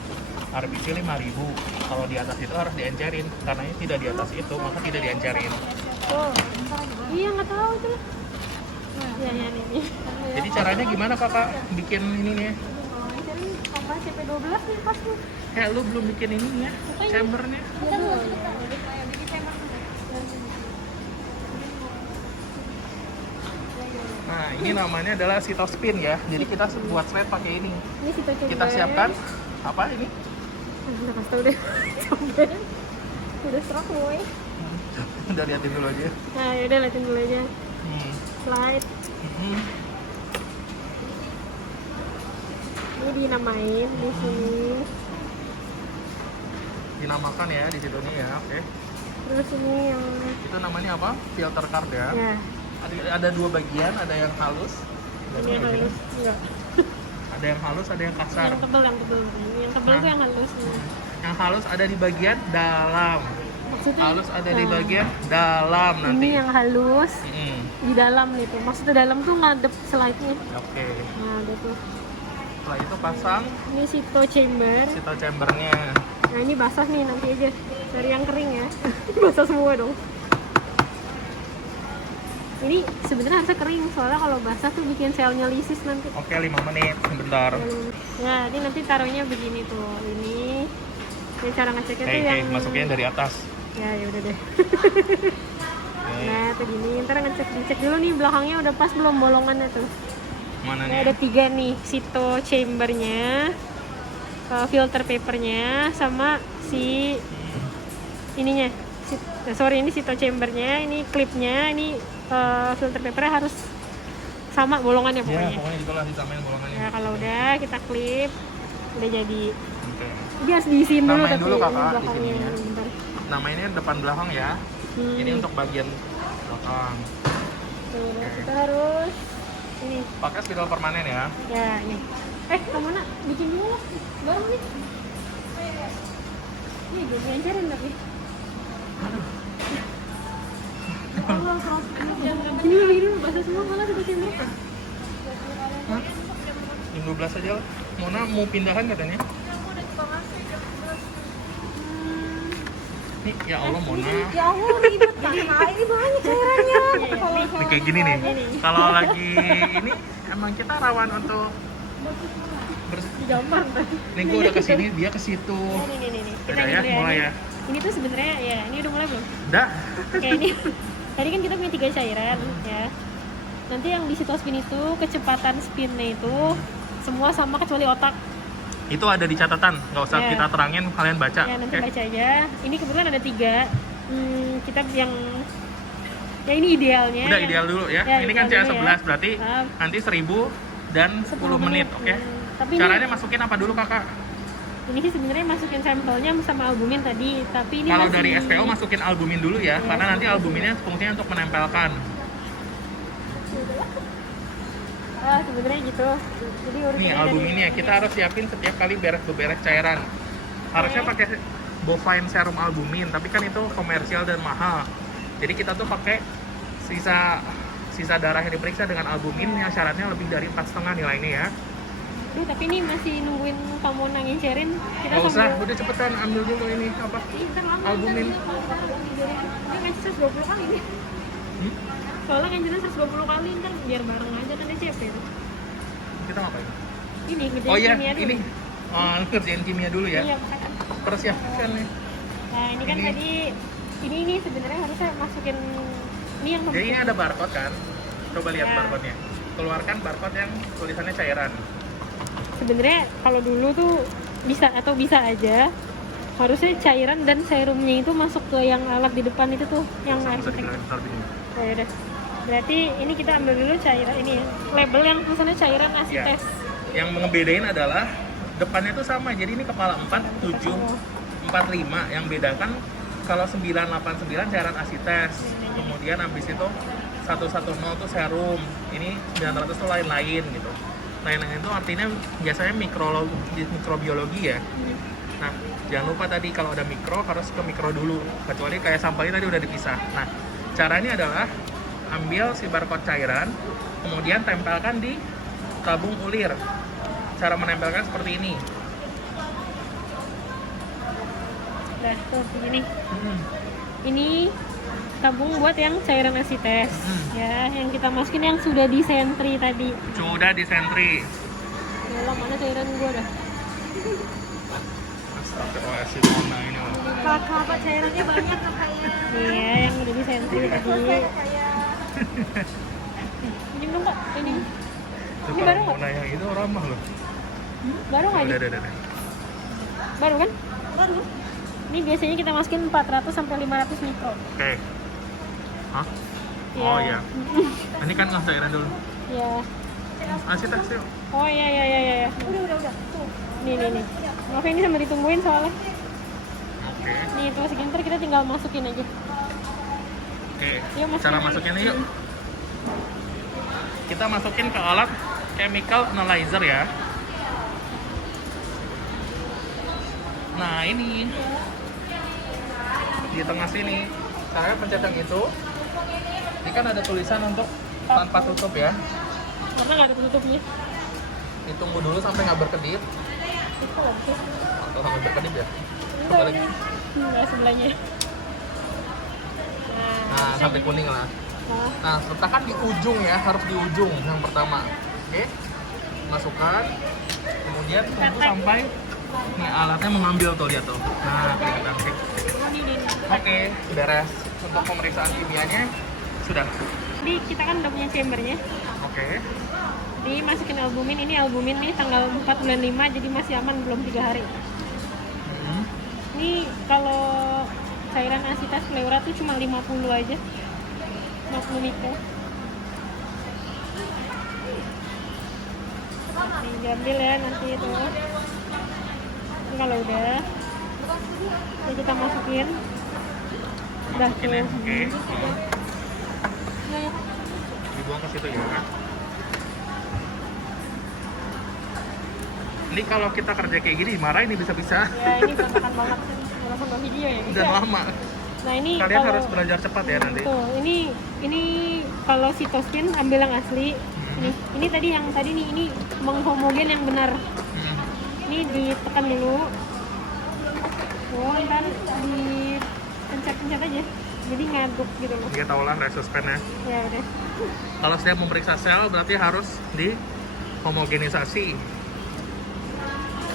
RBC 5.000. Kalau di atas itu harus diencerin. Karena ini tidak di atas itu, maka tidak diencerin. Tuh. Iya nggak tahu itu. Ya ini. Jadi caranya gimana kakak bikin ininya? Ini tambah CP12 nih pas nih. Lu belum bikin ininya, chambernya. Nah, ini namanya adalah cytospin ya. Jadi kita buat slide pakai ini. Ini situ coba. Kita siapkan apa ini? Udah pas tau deh. Coba. Udah serak boy. Udah liatin dulu aja. Nah, yaudah liatin dulu aja. Slide. Ini dinamain di sini. Dinamakan ya di situ nih ya. Oke. Terus ini yang Itu namanya apa? Filter card ya. ya. Ada dua bagian, ada yang halus. Ini yang halus. Enggak. Ada yang halus, ada yang kasar. Yang tebel. Yang tebel tuh yang halus. Yang halus ada di bagian dalam. Maksudnya Halus ada di bagian dalam nanti. ini yang halus Mm. di dalam nih tuh. Maksudnya dalam tuh ngadep slide-nya. Oke. Nah, ada tuh. Setelah itu pasang Ini sito chamber. sito chambernya. Nah, ini basah nih nanti aja. Dari yang kering ya. Basah semua dong. Ini sebenarnya harusnya kering soalnya kalau basah tuh bikin selnya lisis nanti. Oke, 5 menit. Sebentar. Nah, ini nanti taruhnya begini tuh. Ini cara ngeceknya tuh yang masukin dari atas. ya udah deh. Oke. Nah, tuh gini. Ntar dicek dulu nih belakangnya udah pas belum bolongannya tuh. Mana Nah, nih? ada 3 nih, sito chambernya, filter papernya, sama si ininya. Sorry, ini sito chambernya, ini clipnya, ini filter papernya harus sama bolongannya Ya, pokoknya. pokoknya itulah disamain bolongannya. Nah, kalau udah kita klip, udah jadi. Oke. Ini harus diisiin dulu Namain tapi dulu, Kakak, ini di belakangnya. sini ya. Bentar. Namanya depan belakang ya. Ini untuk bagian belakang. Tuh, kita harus ini. Pakai spidol permanen ya. Ya, ini. Kamu nak bikin dulu lah. Baru nih. Ini gue ngancarin tapi. Ini dulu basah semua malah sudah chamber. Hah? Yang 12 aja lah. Mona mau pindahan katanya. Nih, ya Allah Mona. Ya Allah ribet kan. Nah, ini banyak cairannya. Ini kayak gini nih. Kalau lagi ini emang kita rawan untuk Digambar ntar. nih gue udah kesini, dia ke situ. Nih. Kita Udah ini ya, dulu mulai ya. Ini tuh sebenarnya ya, ini udah mulai belum? Udah. Oke, ini tadi kan kita punya 3 cairan ya. Nanti yang di sitospin itu kecepatan spinnya itu semua sama kecuali otak. Itu ada di catatan, nggak usah Ya. kita terangin, kalian baca. Ya nanti Oke? baca aja. Ini kebetulan ada 3. Kita yang ya ini idealnya. Udah ideal dulu ya. Ya, Ini kan ideal dulu CA11 ya. berarti Ah, nanti 1000 dan 10 menit, oke? Tapi Caranya masukin apa dulu kakak? ini sih sebenarnya masukin sampelnya sama albumin tadi, tapi ini Kalau masih... dari SPO masukin albumin dulu ya, karena nanti albuminnya fungsinya untuk menempelkan. sebenarnya gitu. Jadi urusannya Nih albuminnya kita harus siapin setiap kali beres cairan. Harusnya pakai bovine serum albumin, tapi kan itu komersial dan mahal. Jadi kita tuh pakai sisa darah yang diperiksa dengan albumin yang syaratnya lebih dari 4,5 nilainya ya. Tapi ini masih nungguin kamu ngincerin. Kita Nggak usah, sambil- udah cepetan ambil dulu ini apa? Ih, ntar lama, Albumin. Dia ngasih 120 kali nih. Soalnya nganjurin 120 kali, ntar biar bareng aja kan DCP. Kita ngapain? Ini ngerjain Oh iya, kimia dulu. ini kerjain kimia dulu ya. Iya, makanya. Persiapkan nih. Nah, ini kan Ini. tadi ini sebenarnya harusnya masukin ini yang Jadi ini ada barcode kan? Coba lihat Ya. barcode-nya. Keluarkan barcode yang tulisannya cairan. sebenarnya kalau dulu tuh bisa aja harusnya cairan dan serumnya itu masuk ke yang alat di depan itu tuh yang Bisa arsitek. dibilangin ntar begini. Oh ya udah. Berarti ini kita ambil dulu cairan ini ya. Label yang tulisannya cairan Ya. asites. Yang ngebedain adalah depannya itu sama. Jadi ini kepala 4, 7, 45. Yang bedakan kalau 989 cairan asites. Kemudian habis itu 110 tuh serum. Ini 900 tuh lain-lain gitu. Lain-lain itu artinya biasanya mikrobiologi ya. Nah, jangan lupa tadi kalau ada mikro harus ke mikro dulu. Kecuali kayak sampelnya tadi udah dipisah. Nah, caranya adalah ambil si barcode cairan, kemudian tempelkan di tabung ulir. Cara menempelkan seperti ini. Nah, tuh begini. Ini tabung buat yang cairan asites. Ya, yang kita masukin yang sudah disentri tadi. Sudah disentri. Ya, mana cairan gua dah. Astagfirullahaladzim, Mona ini. Kakak cairannya banyak kakaknya. Iya, yang udah disentri tadi. Ini dong Kak, ini. Itu Ini kalau baru nggak? Mona yang itu ramah loh. Baru nggak Udah, ini? udah. Baru kan? Baru. Ini biasanya kita masukin 400 sampai 500 mikro. Oke. Hah? Iya. Oh iya. Ini kan ngasih cairan dulu. Iya. Asites yuk. Oh iya. Udah. Tuh. Nih. Maaf ini sama ditungguin soalnya. Oke. Nih itu masukin ntar kita tinggal masukin aja. Oke. Yuk, masukin Cara aja. masukinnya yuk. Kita masukin ke alat chemical analyzer ya. Nah ini di tengah sini. Caranya pencet yang itu. Ini kan ada tulisan untuk tanpa tutup ya. Karena nggak ada tutupnya. Ditunggu dulu sampai nggak berkedip. Itu loh. Atau sampai berkedip ya. Coba lagi. Nah, sebelahnya. Nah sampai kuning lah. Nah, Nah, letakkan di ujung ya, harus di ujung yang pertama. Oke, masukkan. Kemudian tunggu sampai nih alatnya mengambil tuh, lihat tuh. Nah, kelihatan sih. ini. Oke, beres. Untuk pemeriksaan kimianya sudah. Jadi kita kan udah punya chambernya. Oke. Jadi masukin albumin. Ini albumin nih tanggal 4 bulan 5, jadi masih aman, belum 3 hari. Ini kalau cairan asitas pleura tuh cuma 50 aja. 50 mikro. Nih, diambil ya nanti itu. Ini kalau udah, ya kita masukin. Udah tuh. Masukin ya, oke. Ya. Dibuang ke situ ya. Ini kalau kita kerja kayak gini, marahin nih bisa-bisa. Ya ini berantakan banget sih. Walaupun nggak video ya. Udah lama. Nah ini Kalian kalau, harus belajar cepat ya nanti. tuh, ini kalau sitoskin ambil yang asli. Ini tadi yang tadi nih ini menghomogen yang benar. Ini ditekan dulu. Oh, ntar dipencet-pencet aja. Jadi ngaduk gitu loh. Dia tahu lah resuspen ya. Ya udah. Kalau saya memeriksa sel berarti harus di homogenisasi.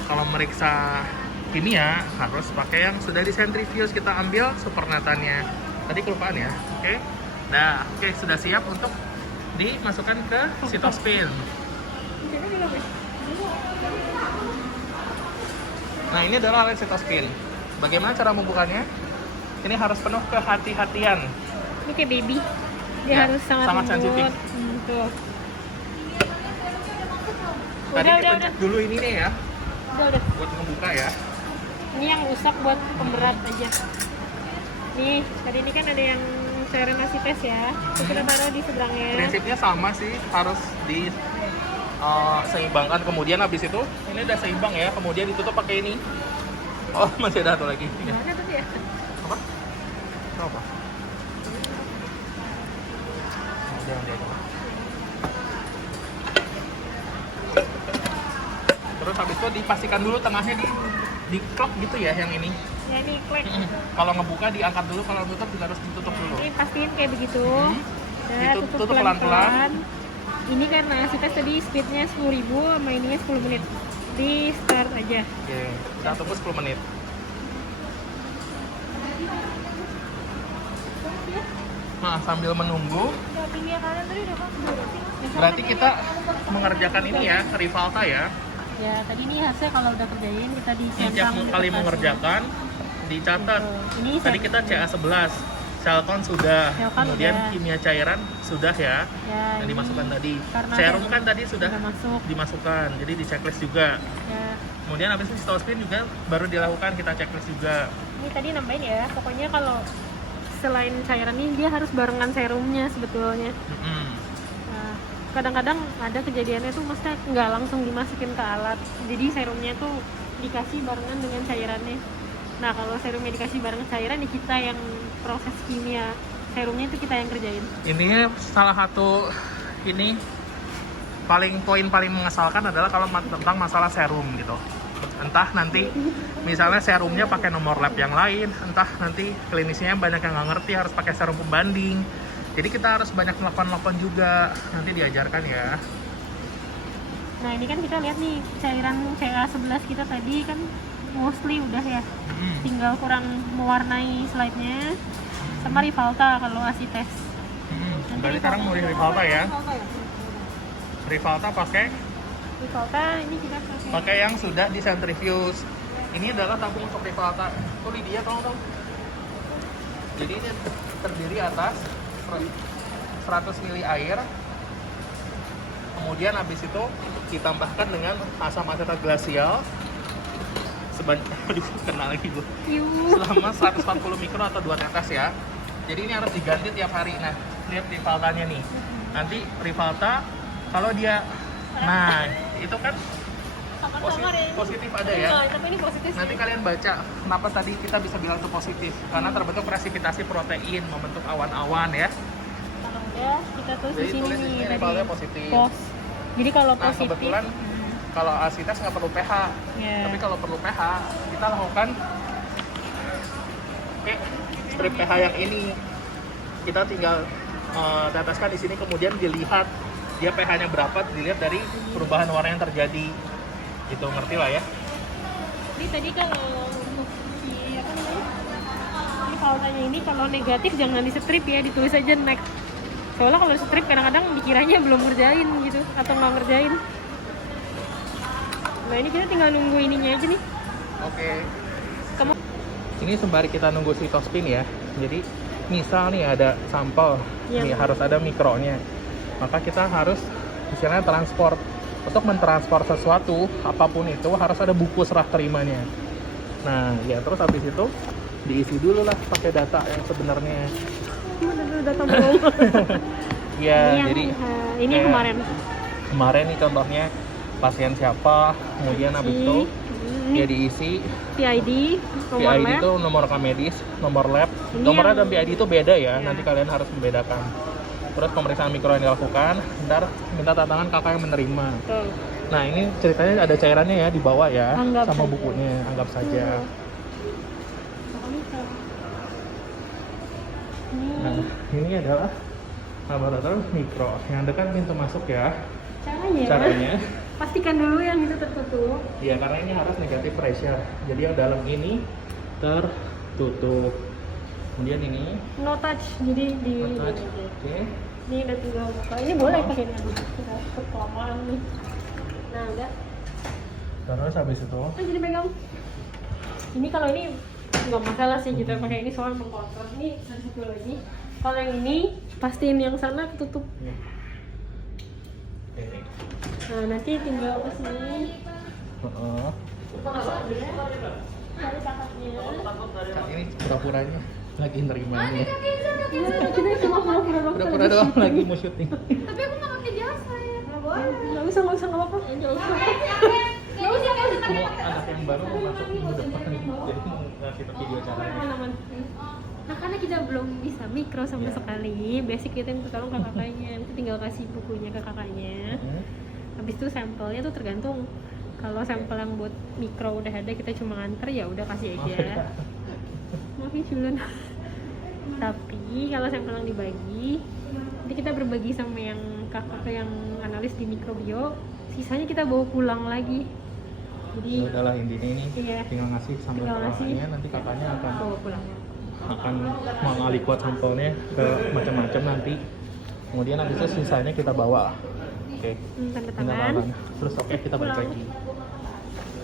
Kalau meriksa kimia harus pakai yang sudah disentrifuge, kita ambil supernatannya. Tadi kelupaan ya. Oke. Nah, oke sudah siap untuk dimasukkan ke sitospin. Jadi belum ya? Nah, ini adalah alat sitospin. Bagaimana cara membukanya? Ini harus penuh kehati-hatian. Ini kayak baby. Dia Ya, harus sangat lembut. sensitif. Tuh. Tadi Udah. dipencet dulu ini nih ya, Udah. buat ngebuka ya. Ini yang rusak buat pemberat aja. Nih, tadi ini kan ada yang cairan asites ya. Terus kita taruh di seberangnya. Prinsipnya sama sih, harus di seimbangkan. Kemudian habis itu ini udah seimbang ya, kemudian ditutup pakai ini. Oh, masih ada satu lagi. Ini. Mana tuh ya? Apa? Coba. Oh, jangan. Terus habis itu dipastikan dulu tengahnya di klok gitu ya yang ini. Ya ini klik. Kalau ngebuka diangkat dulu, kalau tutup juga harus ditutup dulu. Ini pastiin kayak begitu. Udah, Tutup pelan-pelan. Ini karena asites tadi speednya 10.000 sama ininya 10 menit. Di start aja. Oke, kita tunggu 10 menit. ya. Nah, sambil menunggu, Udah pilih yang kanan tadi udah Bang. berarti kita mengerjakan ini ya, Rivalta ya. Ya, tadi nih hasilnya kalau udah kerjain kita Ini dicentang tiap di kali kertasnya. mengerjakan, dicatat. Ini Tadi kita CA11, Selton sudah, Selton kemudian udah. kimia cairan sudah ya, ya, yang ini dimasukkan tadi. karena Serum ada- kan tadi sudah udah masuk. dimasukkan, jadi di checklist juga. Ya, Kemudian habis itu cytospin juga baru dilakukan, kita checklist juga. ini tadi nambahin ya. Pokoknya kalau selain cairan ini dia harus barengan serumnya sebetulnya. Mm-mm. Nah, kadang-kadang ada kejadiannya tuh maksudnya nggak langsung dimasukin ke alat. Jadi serumnya tuh dikasih barengan dengan cairannya. Nah, kalau serumnya dikasih bareng cairan, ya kita yang proses kimia serumnya itu kita yang kerjain. Ini salah satu ini poin paling mengesalkan adalah kalau tentang masalah serum gitu. Entah nanti misalnya serumnya pakai nomor lab yang lain, entah nanti klinisnya banyak yang nggak ngerti harus pakai serum pembanding. Jadi kita harus banyak melakukan juga, nanti diajarkan ya. Nah, ini kan kita lihat nih cairan CA11 kita tadi kan mostly udah ya. Tinggal kurang mewarnai slide-nya sama Rivalta kalau ASI tes. Berarti sekarang mau di Rivalta ya. Apa ya? Rivalta pakai Rivalta ini kita pakai yang sudah disentrifuge. Ini adalah tabung untuk Rivalta. Tuh Lydia tolong dong. Jadi ini terdiri atas 100 ml air. Kemudian habis itu ditambahkan dengan asam asetat glasial sebanyak aduh kena lagi gue. Selama 140 mikro atau 2 tetes ya. Jadi ini harus diganti tiap hari. Nah, lihat Rivaltanya nih. Nanti Rivalta kalau dia nah, itu kan positif ada ya. Tapi ini positif. Nanti kalian baca kenapa tadi kita bisa bilang itu positif. Karena terbentuk presipitasi protein, membentuk awan-awan ya. Kalau udah kita tulis di Jadi sini tulis di nih sini tadi. Rivaltanya positif. Pos. Jadi kalau Nah, positif kebetulan kalau ASI tes nggak perlu pH. ya. Tapi kalau perlu pH, kita lakukan strip pH yang ini. Kita tinggal teteskan di sini, kemudian dilihat dia pH-nya berapa, dilihat dari perubahan warna yang terjadi. Itu ngerti lah ya. Jadi tadi kalau untuk si apa namanya? Rivaltanya ini kalau negatif jangan di strip ya, ditulis aja next. Soalnya kalau di strip kadang-kadang dikiranya belum ngerjain gitu atau nggak ngerjain. Nah, ini kita tinggal nunggu ininya aja nih. Oke. Kamu Ini sembari kita nunggu cytospin ya. Jadi misal nih ada sampel, nih harus ada mikronya. Maka kita harus istilahnya transport. Untuk mentransport sesuatu, apapun itu harus ada buku serah terimanya. Nah, ya terus habis itu diisi dulu lah pakai data yang sebenarnya. gimana dulu data bohong? Ya, Ini yang, jadi ini yang kemarin. Kemarin nih contohnya pasien siapa, kemudian habis itu dia diisi PID, nomor PID lab. itu nomor rekam medis, nomor lab. Ini Nomor lab yang- dan PID itu beda ya, Ya. nanti kalian harus membedakan. Terus pemeriksaan mikro yang dilakukan, ntar minta tantangan kakak yang menerima. Betul. Nah ini ceritanya ada cairannya ya di bawah ya, Anggap sama saja. bukunya, anggap saja. Nah ini adalah laboratorium mikro yang dekat pintu masuk ya. Caranya, Pastikan dulu yang itu tertutup. ya karena ini harus negatif pressure. Jadi yang dalam ini tertutup. Kemudian ini No touch, jadi di touch. ini aja. Oke. Ini udah tinggal buka. Ini boleh pakai ini. Kita kelamaan nih. Nah, udah. Terus habis itu Oh, jadi pegang. Ini kalau ini nggak masalah sih kita pakai ini soalnya mengkotor. Ini ada satu lagi. Kalau yang ini pastiin yang sana ketutup. ya. Oke. Nah, nanti tinggal ke sini. Heeh. Cari kakaknya. Kak, ini pura-puranya lagi nerima ini. Iya, kita cuma pura-pura dokter. Pura-pura doang lagi mau syuting. Tapi aku nggak pakai jasa ya. Nggak boleh. Nggak usah nggak apa-apa. Nggak usah. Nggak usah kan? Mau anak yang baru mau masuk minggu depan, jadi mau ngasih video caranya. Aman. Nah, karena kita belum bisa mikro sama Iya. sekali, basic kita minta tolong ke kakaknya. Kita tinggal kasih bukunya ke kakaknya. Habis itu sampelnya tuh tergantung. Kalau sampel yang buat mikro udah ada, kita cuma nganter ya udah kasih aja. Maaf ya Julen. Tapi kalau sampel yang dibagi, nanti kita berbagi sama yang kakak yang analis di mikrobio, sisanya kita bawa pulang lagi. Jadi Ya udahlah intinya ini Iya. tinggal ngasih sambil Tinggal ngasih. kakaknya, nanti kakaknya akan bawa pulang. akan mengalih kuat sampelnya ke macam-macam nanti. Kemudian habis itu sisanya kita bawa. Oke. Tanda Tanda tangan. tangan. Terus oke, kita balik lagi.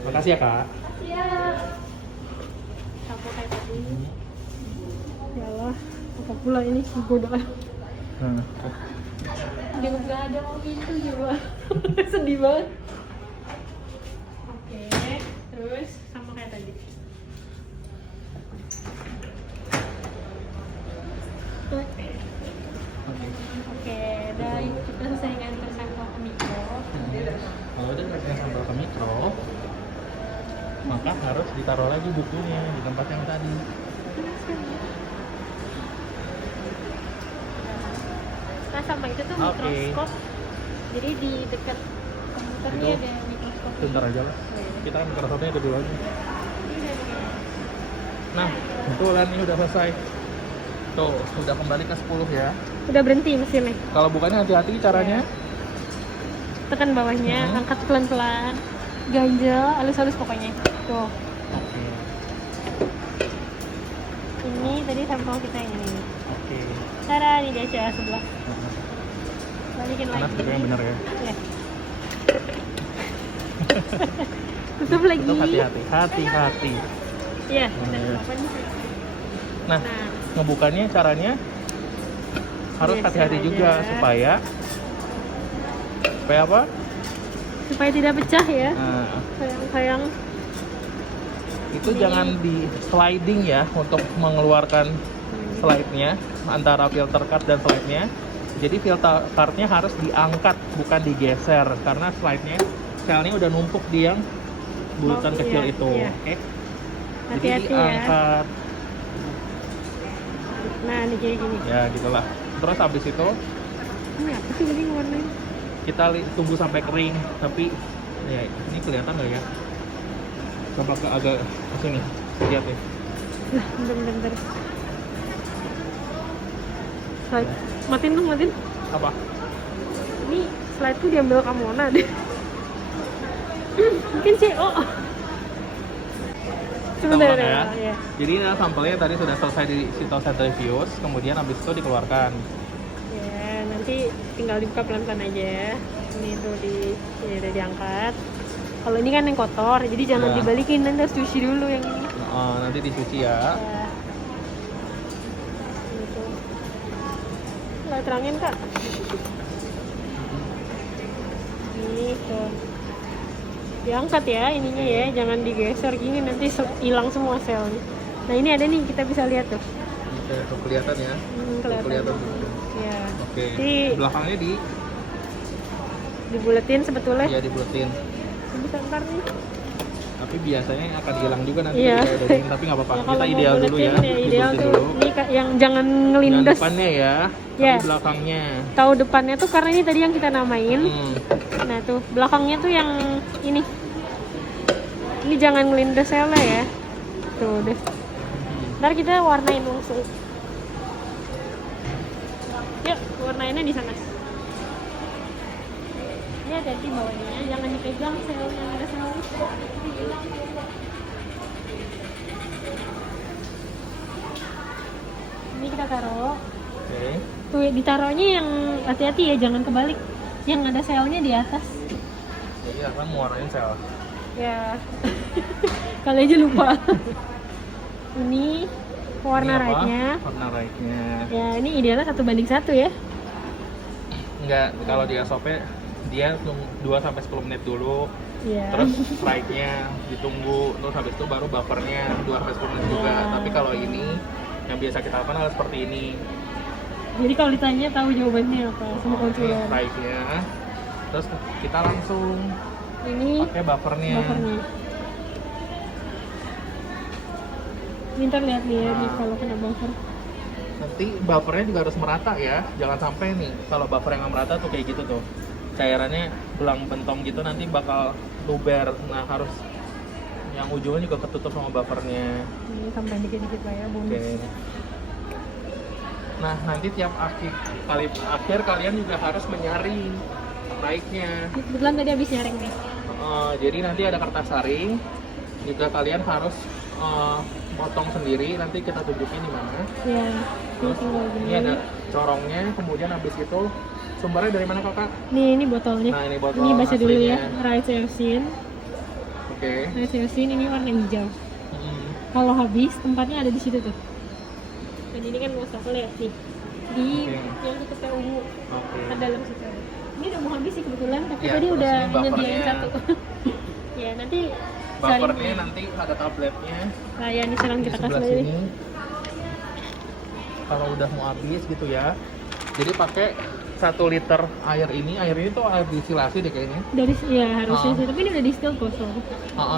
Makasih ya kak. Sama kayak tadi. Ya Allah, apa pula ini godaan. Nah, Dia nggak ada mau pintu coba. Sedih banget. Oke, terus sama kayak tadi. Oke, udah kita selesai ngantar sampel ke mikro. kalau udah kasih sampel ke mikro, maka harus ditaruh lagi bukunya di tempat yang tadi. Nah, sama itu tuh Oke. mikroskop. Jadi di dekat komputernya Itu. ada mikroskop. Sebentar aja lah. Kita kan mikroskopnya ada dulu lagi. Nah, kebetulan ini udah selesai. Tuh, udah kembali ke 10 ya. Udah berhenti mesinnya. Kalau bukannya hati-hati caranya. Tekan bawahnya, angkat pelan-pelan. Ganjel, halus-halus pokoknya. Tuh. Oke. Ini tadi sampel kita yang ini. Oke. Cara di DCA sebelah. Balikin Karena lagi. yang bener ya. Ya. Tutup lagi. Itu hati-hati, hati-hati. Iya. Nah. Apa nih? Nah, Nah, ngebukanya caranya harus Geser hati-hati aja. juga supaya apa? supaya tidak pecah ya. Nah, Sayang-sayang. itu jangan di sliding ya untuk mengeluarkan slide-nya antara filter card dan slide-nya. Jadi filter card-nya harus diangkat bukan digeser karena slide-nya selnya udah numpuk di yang bulatan Oh, kecil iya, itu. iya. Oke. Jadi Hati-hati ya. diangkat. Nah, ini kayak gini. Ya, gitulah. Terus habis itu Ini apa sih tadi warnanya? kita tunggu sampai kering, tapi ya ini kelihatan nggak ya? Coba agak ke sini. Lihat nih. Nah, bentar. Slide. Matiin dong, matiin. Apa? Ini slide tuh diambil Kamona deh. Mungkin CO. Sebentar Kita ulang ya. ya. Jadi sampelnya tadi sudah selesai di cytocentrifuge, kemudian habis itu dikeluarkan. Ya, nanti tinggal dibuka pelan-pelan aja. Ini tuh ini udah diangkat. Kalau ini kan yang kotor, jadi jangan Ya. dibalikin, nanti harus cuci dulu yang ini. Nanti dicuci ya. Ya. Gitu. Nggak terangin kak. Ini tuh. Diangkat ya ininya ya, jangan digeser gini nanti hilang semua selnya. Nah ini ada nih, kita bisa lihat tuh. Bisa tuh kelihatan ya. Kelihatan. tuh. Ya. Oke. Di- Belakangnya Dibuletin sebetulnya. ya dibuletin. Bisa ntar nih. Tapi biasanya akan hilang juga nanti Iya. ketika udah dingin, tapi nggak apa-apa. Ya, Kita kalau mau ideal dulu ya. buletin, ideal Dibuletin tuh. dulu. Ini yang jangan Yang ngelindes. depannya ya, Ya. tapi belakangnya. Tahu depannya tuh karena ini tadi yang kita namain. Hmm. Nah tuh belakangnya tuh yang ini. Ini jangan ngelindes selnya ya. Tuh deh. Ntar kita warnain langsung. Yuk, warnainnya di sana. Ini hati-hati bawahnya, jangan dipegang sel yang ada selnya. Ini kita taruh. Oke. Tuh ditaruhnya yang hati-hati ya, jangan kebalik. Yang ada selnya di atas. Jadi akan mewarnain sel. Ya. Kali aja lupa. Ini warna Ini apa? right-nya. Warna right-nya. Ya, ini idealnya 1:1 ya. Enggak, kalau di SOP dia 2-10 menit dulu. Iya. Terus right-nya ditunggu, terus habis itu baru buffernya 2-10 menit juga. Ya. Tapi kalau ini yang biasa kita lakukan adalah seperti ini. Jadi kalau ditanya tahu jawabannya apa sama konsulen. Right-nya. Terus kita langsung Ini pakai buffernya. buffernya. Minta lihat nih ya, Nah. nih kalau kena buffer. Nanti buffernya juga harus merata ya. Jangan sampai nih kalau buffer yang nggak merata tuh kayak gitu tuh. Cairannya belang bentong gitu nanti bakal luber. Nah, harus yang ujungnya juga ketutup sama buffernya. Ini tambahin dikit-dikit lah ya, bonus. Oke. Nah, nanti tiap akhir kalian juga harus menyaring right-nya. Kebetulan tadi habis nyaring nih. Jadi nanti ada kertas saring. Juga kalian harus potong sendiri, nanti kita tunjukin di mana. Ya, ini tinggal Ini gini. ada corongnya, kemudian habis itu sumbernya dari mana kakak? Ini botolnya. Nah, ini botol Ini baca dulu ya. aslinya. Rice Eosin. Oke. Rice Eosin ini warna hijau. Hmm. Kalau habis tempatnya ada di situ tuh. Dan ini kan mau aku lihat nih di Oke. yang kita ungu Oke. ada dalam situ. Ini udah mau habis sih kebetulan, tapi Ya, tadi terus udah ini buffernya. nyediain satu. Ya nanti Buffernya nanti ada tabletnya. Nah ya ini sekarang Di kita sebelah kasih aja. sini. Kalau udah mau habis gitu ya. Jadi pakai 1 liter air ini tuh air distilasi deh kayaknya. Dari ya harusnya Ah. sih, tapi ini udah distill kosong.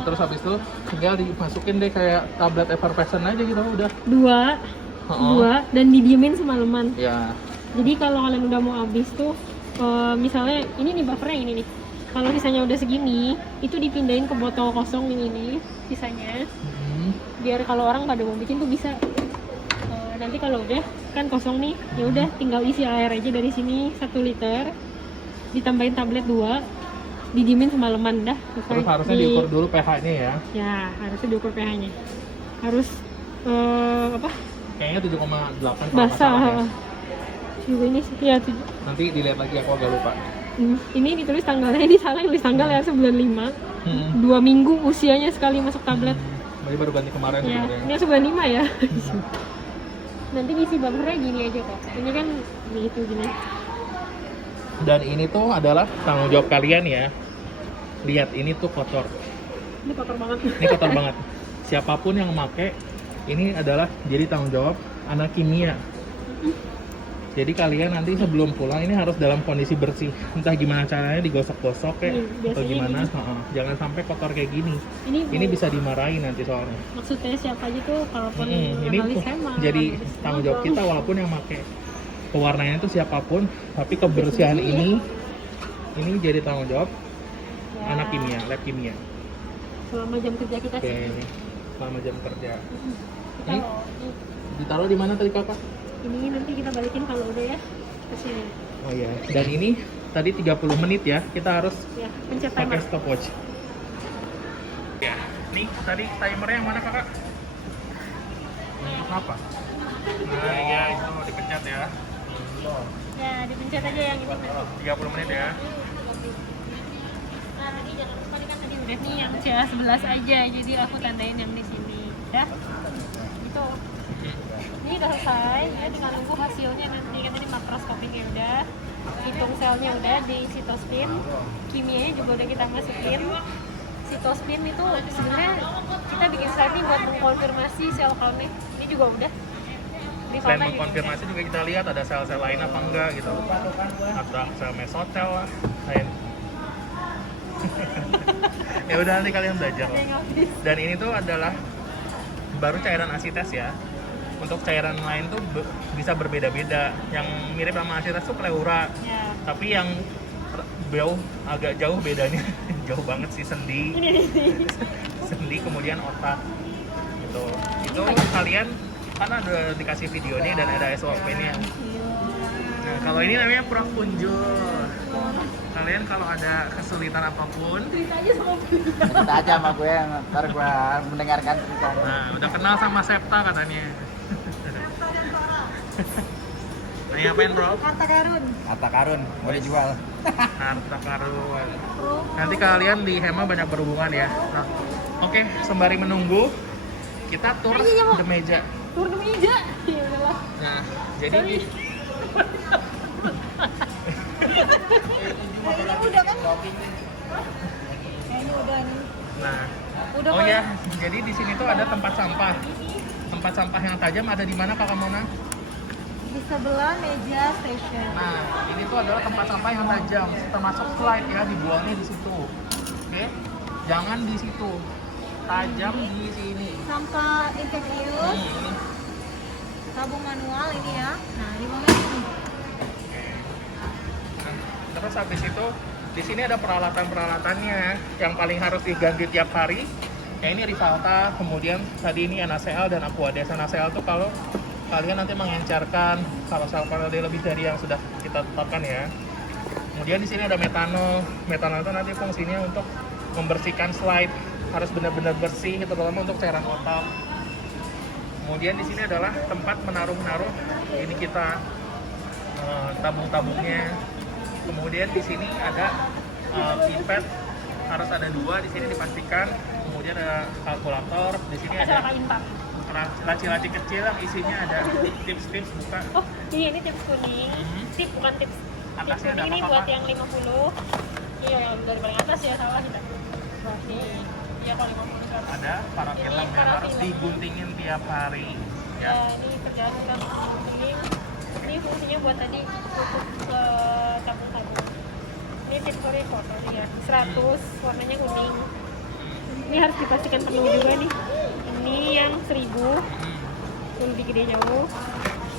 Terus habis itu tinggal dimasukin deh kayak tablet effervescent aja gitu udah. Dua dan didiemin semalaman. Ya. Jadi kalau kalian udah mau habis tuh, misalnya ini nih buffernya ini nih. Kalau sisanya udah segini, itu dipindahin ke botol kosong ini sisanya. Biar kalau orang pada mau bikin tuh bisa. Nanti kalau udah kan kosong nih, ya udah tinggal isi air aja dari sini 1 liter, ditambahin tablet 2, didiemin semalaman dah. Terus harusnya diukur dulu pH-nya ya. Ya harusnya diukur pH-nya. Harus apa? Kayaknya 7,8 kalau nggak salah ya. Basah. Juga ini sih ya Nanti dilihat lagi aku agak lupa. ini ditulis tanggalnya, ini salah tulis tanggal ya 95. 2 minggu usianya sekali masuk tablet. Berarti baru ganti kemarin Ya, sebenarnya. ini 95 ya. Nanti isi buffernya gini aja kok. Ini kan gitu gini. Dan ini tuh adalah tanggung jawab kalian ya. Lihat ini tuh kotor. Ini kotor banget. Ini kotor banget. Siapapun yang make ini adalah jadi tanggung jawab anak kimia. Jadi kalian nanti sebelum pulang ini harus dalam kondisi bersih. Entah gimana caranya digosok-gosok kayak atau biasanya gimana. gini. Jangan sampai kotor kayak gini. Ini Ini bisa dimarahin nanti soalnya. maksudnya siapa aja tuh kalaupun Ini analis hema, jadi analis tanggung jawab logam. kita walaupun yang make pewarnanya itu siapapun, tapi kebersihan ini jadi tanggung jawab Ya, anak kimia, lab kimia. selama jam kerja kita Oke, sih. selama jam kerja. Kita Ini ditaruh di mana tadi kakak? ini nanti kita balikin kalau udah ya ke sini. Oh iya, dan ini tadi 30 menit ya, kita harus Ya, pencet pakai timer. stopwatch. Ya, nih tadi timernya yang mana kakak? Apa? Nah iya itu dipencet ya. Ya, dipencet aja yang ini. 30 menit ya. Nah, tadi jangan lupa nih kan tadi udah nih yang CA11 aja. Jadi aku tandain yang di sini. Ya. Itu. Ini udah selesai, ya tinggal nunggu hasilnya nanti. Kan tadi makroskopiknya udah, hitung selnya udah di sitospin, kimianya juga udah kita masukin. Sitospin itu sebenarnya kita bikin slide ini buat mengkonfirmasi sel count-nya. Ini juga udah. Di Selain kota juga mengkonfirmasi juga kita lihat ada sel-sel lain apa enggak gitu. Ada sel mesotel lah, lain. Ya udah nanti kalian belajar. udah. Yang habis. Dan ini tuh adalah baru cairan asites ya. Untuk cairan lain tuh bisa berbeda-beda. Yang mirip sama asites tuh pleura. Ya. Tapi yang agak jauh bedanya, jauh banget sih sendi, Ini di sini. sendi kemudian otak gitu. Itu kalian kan ada dikasih video nih dan ada SOP-nya. Nah, kalau ini namanya Prof Punjul. Kalian kalau ada kesulitan apapun, Cerita aja sama gue, ntar gue mendengarkan ceritanya. nah udah kenal sama Septa katanya. Nah, ngapain bro? Harta karun. Harta karun, mau dijual. Harta karun. Nanti kalian di Hema banyak berhubungan ya. Nah, oke, sembari menunggu, kita tur the meja. Tur ke meja. Ya udahlah. Nah, jadi Kayaknya udah kan? Kayaknya udah nih. nah, Udah oh Pak. ya, jadi di sini tuh ada tempat sampah. Tempat sampah yang tajam ada di mana Kakak Mona? Di sebelah meja station. Nah, ini tuh adalah tempat sampah yang tajam, termasuk slide ya, dibuangnya di situ. Oke, jangan di situ, tajam di sini. Sampah infeksius, Ini. sabun manual ini ya. Nah, di mana ini? Nah, terus habis itu di sini ada peralatan-peralatannya yang paling harus diganti tiap hari. Ya ini Rivalta, kemudian tadi ini NaCl dan Aquades. NaCl tuh kalau kalian nanti mengencerkan kalau sel Faraday lebih dari yang sudah kita tetapkan ya. Kemudian di sini ada metanol. Metanol itu nanti fungsinya untuk membersihkan slide, harus benar-benar bersih, terutama untuk cairan otak. Kemudian di sini adalah tempat menaruh ini kita tabung-tabungnya. Kemudian di sini ada pipet, harus ada 2 di sini dipastikan. Kemudian ada kalkulator. Di sini ada laci-laci kecil yang isinya ada tips-tips buka. Oh ini tips kuning. Tip bukan tips. Atasnya ada ini apa-apa? buat yang 50. Iya yang dari paling atas ya, salah kita. Nih, iya kalau 50 kan. Ada para film yang harus diguntingin tiap hari. Ya, ini kerjaan kita gunting. Ini fungsinya buat tadi tutup tabung-tabung. Ini tips for foto ya, 100 warnanya kuning. Ini harus dipastikan penuh juga nih. Ini yang 1000, lebih gede jauh.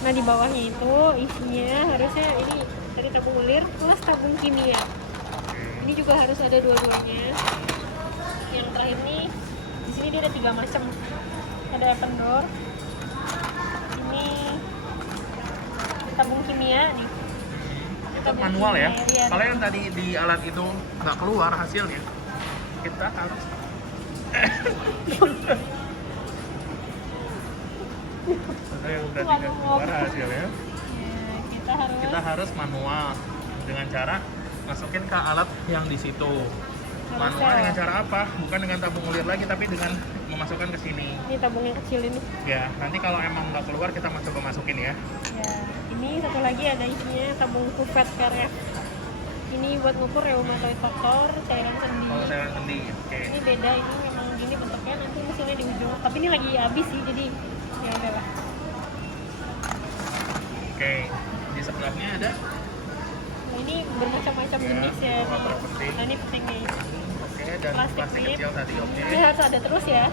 Nah di bawahnya itu isinya harusnya ini dari tabung ulir plus tabung kimia. Ini juga harus ada dua-duanya. Yang terakhir nih, di sini dia ada 3 macam. Ada open door. Ini tabung kimia nih. Itu manual ya. Iya. Kalau yang tadi di alat itu nggak keluar hasilnya, kita harus ada yang udah tidak keluar hasilnya, Ya, kita harus manual dengan cara masukin ke alat yang di situ. Manual dengan cara apa? Bukan dengan tabung ulir lagi, tapi dengan memasukkan ke sini. ini tabung yang kecil ini. Ya, nanti kalau emang nggak keluar kita masukin ya. Ya, ini satu lagi ada isinya tabung kufet KRF. Ini buat ngukur rheumatoid factor, cairan sendi. Kalau saya sendi, oke. Ini beda, ini memang gini bentuknya, nanti mesinnya di ujung. Tapi ini lagi habis sih, jadi ya udahlah. Oke, di sebelahnya ada. Nah, ini bermacam-macam jenis ya. Water penting. Nah, ini pentingnya ini. Oke, dan Plastik plastik clip. kecil tadi, oke. Ini harus ada terus ya.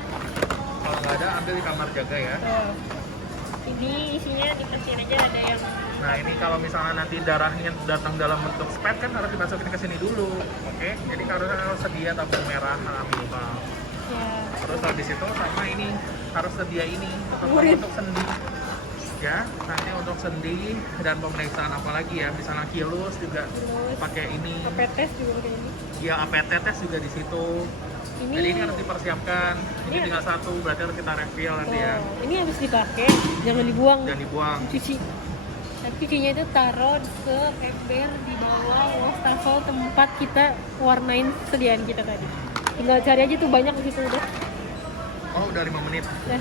Kalau nggak ada, ambil di kamar jaga ya. Tuh. Ini isinya dikecil aja, ada yang Nah, ini kalau misalnya nanti darahnya datang dalam bentuk spet kan harus dimasukin ke sini dulu, oke? Jadi harus sedia tabung merah minimal. ya. Terus habis itu sama ini harus sedia ini untuk sendi. Ya, nanti untuk sendi dan pemeriksaan apa lagi ya, misalnya kilus juga Terus pakai ini. kepetes juga kayak ini. Ya, APT tes juga di situ. Jadi ini harus dipersiapkan. Ini tinggal 1, berarti harus kita refill nanti ya. Ini habis dipakai, jangan dibuang. Jangan dibuang. Cuci. Tapi cucinya itu taruh ke ember di bawah wastafel tempat kita warnain sediaan kita tadi. Tinggal cari aja tuh banyak di situ udah. Oh, udah 5 menit. Nah,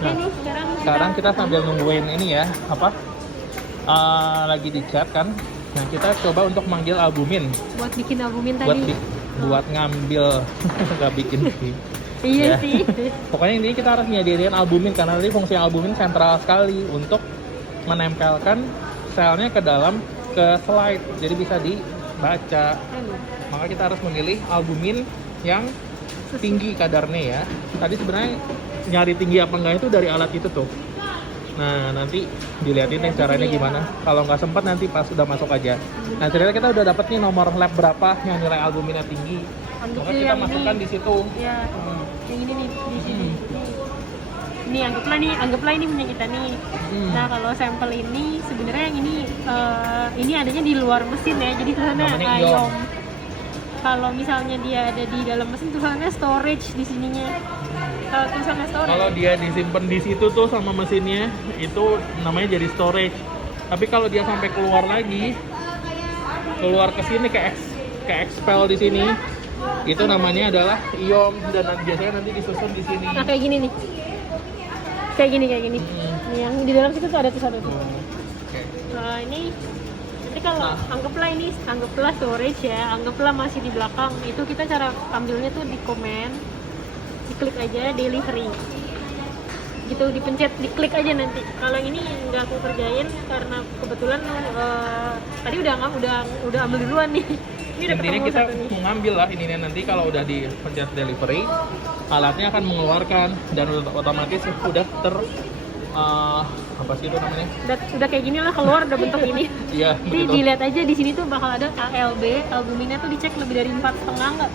Nah, ini sekarang kita sambil nungguin ini ya, apa? Lagi di chat kan. Nah, kita coba untuk manggil albumin buat bikin albumin buat tadi. buat ngambil nggak bikin sih. Iya Ya. sih. Pokoknya ini kita harus nyediain albumin karena nanti fungsi albumin sentral sekali untuk menempelkan selnya ke dalam slide, jadi bisa dibaca. Maka kita harus memilih albumin yang tinggi kadarnya ya. Tadi sebenarnya nyari tinggi apa enggak itu dari alat itu tuh. Nah, nanti dilihatin nih caranya gimana. Kalau nggak sempat nanti pas udah masuk aja. Nah, ternyata kita udah dapet nih nomor lab berapa yang nilai albuminnya tinggi. Maka kita masukkan di situ. Ya, yang ini nih di sini. Ini anggaplah ini punya kita nih. Nah, kalau sampel ini sebenarnya yang ini adanya di luar mesin ya. Jadi tulisannya Namanya ion. ion. Kalau misalnya dia ada di dalam mesin tulisannya storage di sininya. Kalau tulisannya storage. Kalau dia disimpan di situ tuh sama mesinnya, itu namanya jadi storage. Tapi kalau dia sampai keluar lagi, keluar ke sini ke expel di sini, itu namanya adalah ion dan biasanya nanti disusun di sini. Nah, kayak gini nih. Kayak gini. Nih, yang di dalam situ tuh ada tuh satu tuh. Oke. Nah, ini nanti kalau anggaplah storage ya, anggaplah masih di belakang. Itu kita cara ambilnya tuh di komen, diklik aja delivery. Gitu dipencet, diklik aja nanti. Kalau ini nggak aku kerjain karena kebetulan tadi udah ambil duluan nih. Ini udah Intinya ketemu kita satu nih. mengambil lah ini nanti kalau udah dipencet delivery, alatnya akan mengeluarkan dan otomatis udah apa sih itu namanya? Udah kayak gini lah, keluar udah bentuk ini. Iya. Jadi begitu. dilihat aja di sini tuh bakal ada ALB, albuminnya tuh dicek lebih dari 4,5 nggak?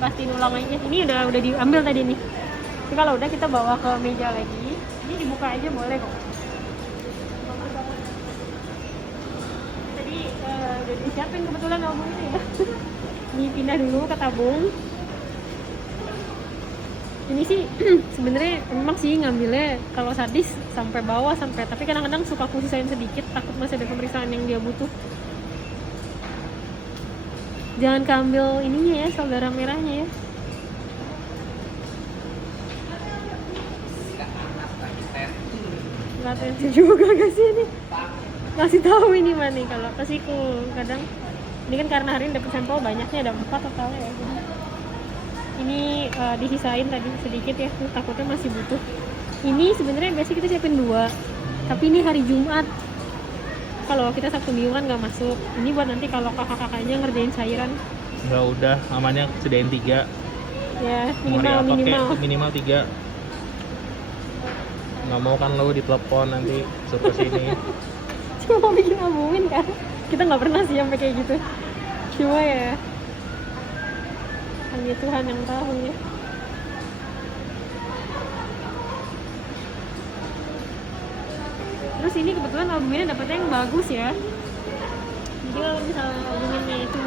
Pastiin ulang aja. Ini udah diambil tadi nih. Jadi kalau udah kita bawa ke meja lagi. Ini dibuka aja boleh kok. Tadi udah disiapin kebetulan albumnya ya. Ini pindah dulu ke tabung. Ini sih sebenarnya memang sih ngambilnya kalau sadis sampai bawah sampai, tapi kadang-kadang suka aku sisain sedikit, takut masih ada pemeriksaan yang dia butuh. Jangan keambil ininya ya, sel darah merahnya ya. Nggak tensi juga gak sih ini? Kasih tahu ini mah nih kalau kasihku kadang. Ini kan karena hari ini dapet sampel banyaknya, ada 4 totalnya ya. Jadi ini disisain tadi sedikit ya, takutnya masih butuh. Ini sebenarnya biasanya kita siapin 2, tapi ini hari Jumat. Kalau kita Sabtu Minggu kan nggak masuk. Ini buat nanti kalau kakak-kakaknya ngerjain cairan. Nggak, udah amannya sediain 3. Ya Minimal minimal. 3. Nggak mau kan lo ditelepon nanti suruh kesini. Cuma bikin albumin kan. Kita nggak pernah sih sampai kayak gitu. Cuma ya hanya Tuhan yang tahu ya. Terus ini kebetulan albuminnya dapetnya yang bagus ya. Jadi kalau misalnya albuminnya itu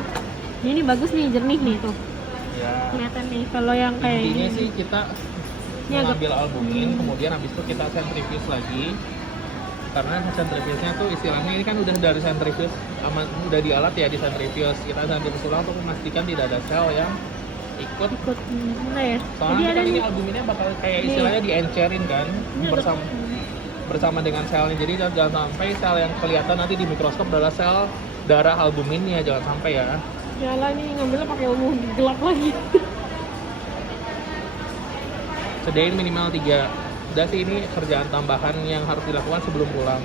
ini bagus nih, jernih nih tuh. Ya. Kelihatan nih. Kalau yang kayak Intinya ini sih kita Ini agak- mengambil albumin, kemudian habis itu kita centrifuge lagi. Karena centrifuge-nya tuh istilahnya ini kan udah dari centrifuge, udah di alat ya di centrifuge. Kita centrifuge ulang untuk memastikan tidak ada sel yang ikut. mana ya? Soalnya Jadi ada kan ini nih. albuminnya bakal kayak Nih. istilahnya diencerin kan Ini ada- bersama dengan selnya. Jadi jangan sampai sel yang kelihatan nanti di mikroskop adalah sel darah albuminnya, jangan sampai ya. Nyala nih ngambilnya pakai ilmu gelap lagi. Sediain minimal 3. Udah sih ini kerjaan tambahan yang harus dilakukan sebelum pulang.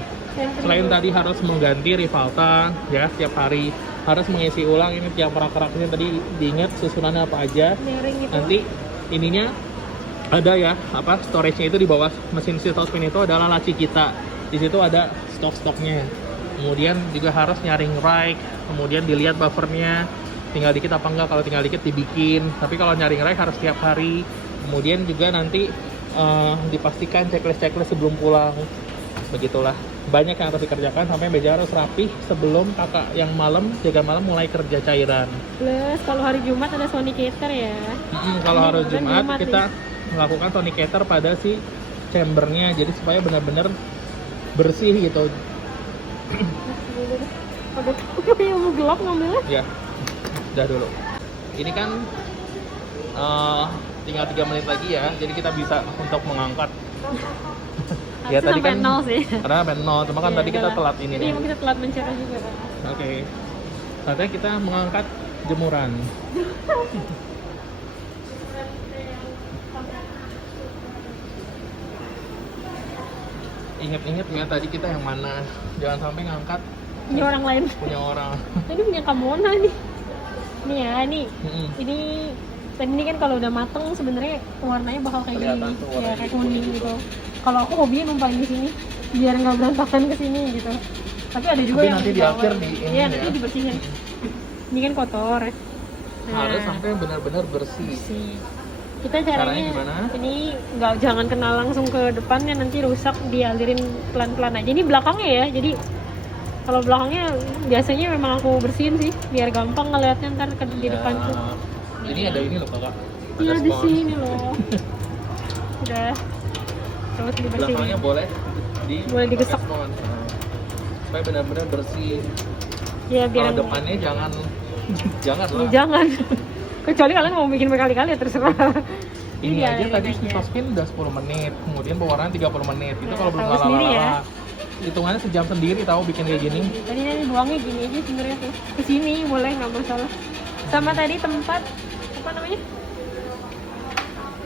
Selain tadi harus mengganti Rivalta ya tiap hari, harus mengisi ulang ini tiap rak-raknya tadi diingat susunannya apa aja. Miring itu. Nanti ininya ada ya, apa storage-nya itu di bawah mesin cytospin itu adalah laci kita. Di situ ada stok-stoknya. Kemudian juga harus nyaring rack, kemudian dilihat buffernya tinggal dikit apa enggak. Kalau tinggal dikit dibikin, tapi kalau nyaring rack harus tiap hari. Kemudian juga nanti dipastikan checklist sebelum pulang. Begitulah, banyak yang harus dikerjakan sampai meja harus rapih sebelum kakak yang jaga malam mulai kerja cairan. Plus kalau hari Jumat ada sonicator ya. Kalau Ini hari kebetulan Jumat kita melakukan tonicator pada si chambernya, jadi supaya benar-benar bersih gitu. Udah tahu ilmu gelap ngambilnya. Ya, udah dulu. Ini kan tinggal 3 menit lagi ya, jadi kita bisa untuk mengangkat. Ya tadi sampai kan 0 sih. karena sampai 0, cuma kan Ya, tadi kita udahlah. telat ini Jadi nih. emang kita telat mencetak juga kan. Oke. Saatnya kita mengangkat jemuran. Ingat-ingat ya tadi kita yang mana, jangan sampai ngangkat Ini orang lain. punya orang. Ini punya Kamona nih. Nih ya, nih. Mm-mm. Ini tadi ini kan kalau udah mateng sebenarnya warnanya bakal kayak Kelihatan gini. tuh Ya warnanya kayak kuning kuning gitu. gitu. Kalau aku hobinya numpang di sini biar nggak berantakan ke sini gitu. Tapi ada juga Tapi yang nanti di bawah. akhir di ini Iya, ya. nanti dibersihin. Ini kan kotor. Harus sampai benar-benar bersih. bersih. Kita Caranya caranya gimana? ini jangan kena langsung ke depannya, nanti rusak, dialirin pelan-pelan aja. Ini belakangnya ya, jadi kalau belakangnya biasanya memang aku bersihin sih biar gampang ngeliatnya ntar di Ya. depan tuh. Ini ada ini loh kakak. Iya di spons. sini loh. Udah terus Belakangnya dibersihin. boleh digesek. pakai spons. Nah, supaya benar-benar bersih. Ya biar Kalau depannya jangan jangan ya, lah. jangan. Kecuali kalian mau bikin berkali-kali ya terserah. Ini aja dialirin tadi aja. cytospin udah 10 menit, kemudian pewarnaan 30 menit. Itu Ya, kalau belum tahu sendiri ya. lala-lala. Hitungannya sejam sendiri tahu bikin kayak gini. Tadi nanti buangnya gini aja sebenarnya tuh. Kesini boleh nggak masalah. Sama tadi tempat apa namanya?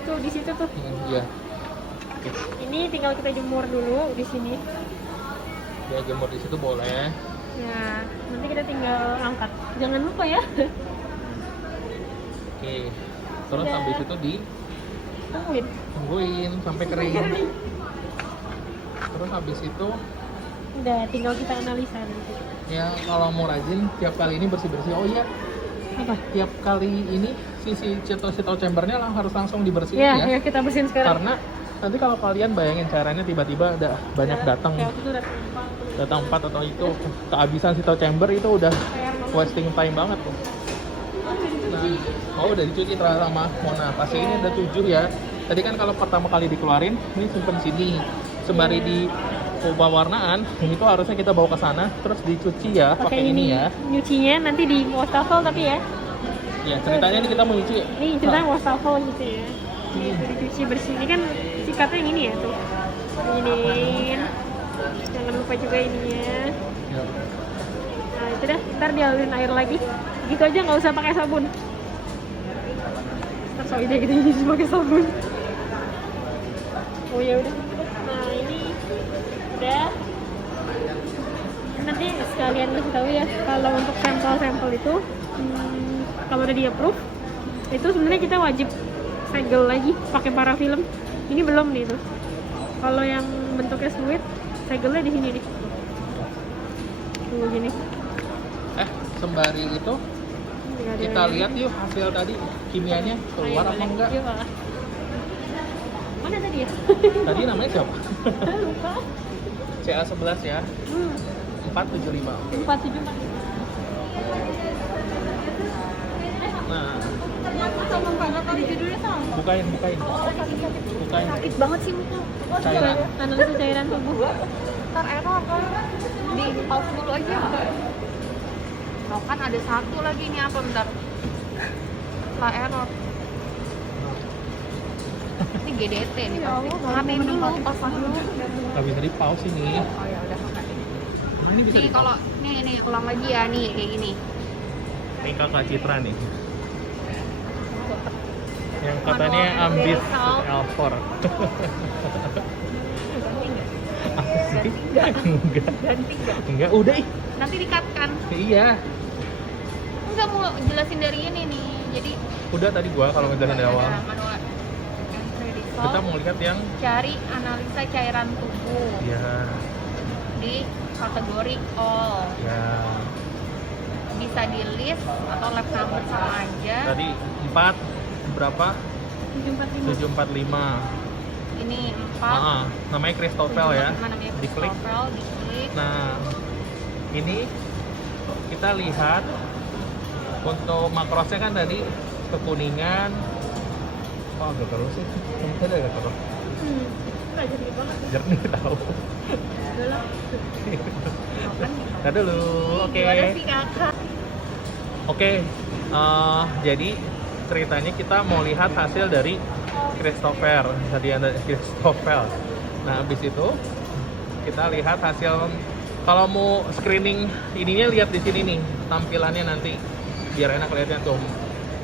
Tuh di situ tuh. Iya. Oke. Ini tinggal kita jemur dulu di sini. Ya jemur di situ boleh. Ya, nanti kita tinggal angkat. Jangan lupa ya. Oke. Terus Udah. habis itu Tungguin. sampai kering. Terus habis itu Udah, tinggal kita analisa nanti. ya kalau mau rajin tiap kali ini bersih-bersih. Oh iya, Apa? tiap kali ini sisi cyto chambernya harus langsung dibersihin Ya, ya. ya kita bersihin sekarang. Karena nanti kalau kalian bayangin caranya tiba-tiba ada banyak datang Ya, aku tuh datang 4 atau itu kehabisan cyto chamber itu udah wasting time banget tuh. Nah, udah dicuci ternyata sama Mona. Pasti ini ada 7 ya. Tadi kan kalau pertama kali dikeluarin, ini simpen sini. Sembari di pewarnaan, ini tuh harusnya kita bawa ke sana, terus dicuci ya, pakai ini ya. Nyucinya nanti di wastafel tapi ya. Ya, ceritanya ini kita mau nyuci. Ini kita wastafel gitu ya. Gitu, dicuci bersih. Ini kan sikatnya yang ini ya tuh. Iniin. Jangan lupa juga ininya. Ya. Nah itu dah, ntar dialirin air lagi. Gitu aja, nggak usah pakai sabun. Ntar so ide kita nyuci pakai sabun. Oh ya udah. Nah ini udah. Nanti sekalian kasih tahu ya, kalau untuk sampel-sampel itu kalau udah di approve itu sebenarnya kita wajib segel lagi pakai parafilm. Ini belum nih tuh. Kalau yang bentuknya fluid, segelnya di sini nih. Tunggu gini. Sembari itu kita lihat yuk hasil tadi kimianya keluar apa enggak. Yuk, Pak. Mana tadi ya? Tadi namanya siapa? Lupa. CA11 ya. 475. 475. Nah, sama banget tadi judulnya sama. bukain. Bukain. Sakit banget sih muka. Cairan. Analisa cairan tubuh. Ntar error kan. Di pause dulu aja. Oh kan ada satu lagi nih apa bentar. Setelah error. Ini GDT nih pasti. Matiin dulu, pause dulu. Gak bisa di pause ini. Oh ya udah oke. Nah, ini bisa Nih kalau nih ulang lagi ya nih kayak gini. Ini kakak Citra nih. Yang katanya ambis L4. Apa sih? Enggak, udah ih. Nanti di-cut kan? Iya. Enggak mau jelasin dari ini nih. Jadi Udah tadi gua kalau ngejelasin dari awal. manual entry result. Kita mau lihat yang Cari analisa cairan tubuh ya, di kategori all. ya. Bisa di list atau lab number sama aja. Tadi 4 berapa? 745. 745. Ini 4. Namanya Christoffel ya. Namanya Diklik. Christoffel, diklik. Nah, ini kita lihat untuk makrosnya kan tadi kekuningan. Oh, agak terus sih. Tadi agak terus. Nggak jernih banget. Jernih tahu. Udah lah. Nah dulu, oke. Gimana sih kakak? Oke, jadi ceritanya kita mau lihat hasil dari Christopher. Tadi ada Christoffel. Nah, habis itu kita lihat hasil. Kalau mau screening ininya lihat di sini nih tampilannya nanti biar enak lihatnya tuh.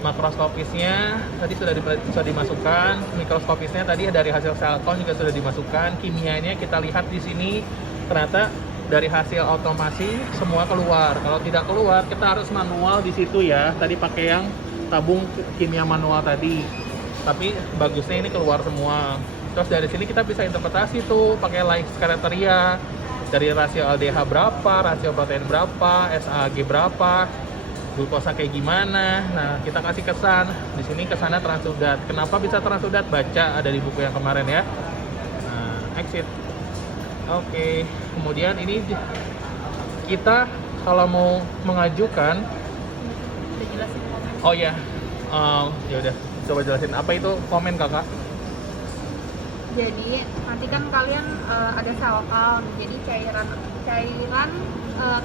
Makroskopisnya tadi sudah dimasukkan, mikroskopisnya tadi dari hasil cell count juga sudah dimasukkan, kimianya kita lihat di sini ternyata dari hasil otomasi semua keluar. Kalau tidak keluar kita harus manual di situ ya. Tadi pakai yang tabung kimia manual tadi. Tapi bagusnya ini keluar semua. Terus dari sini kita bisa interpretasi tuh pakai like kriteria dari rasio LDH berapa, rasio protein berapa, SAG berapa, glukosa kayak gimana. Nah, kita kasih kesan. Di sini kesannya Transudat. Kenapa bisa Transudat? Baca ada di buku yang kemarin ya. Nah, exit. Oke. Kemudian ini kita kalau mau mengajukan, Udah jelasin komen. oh ya, ya udah coba jelasin apa itu komen kakak. Jadi nanti kan kalian ada cell count. Jadi cairan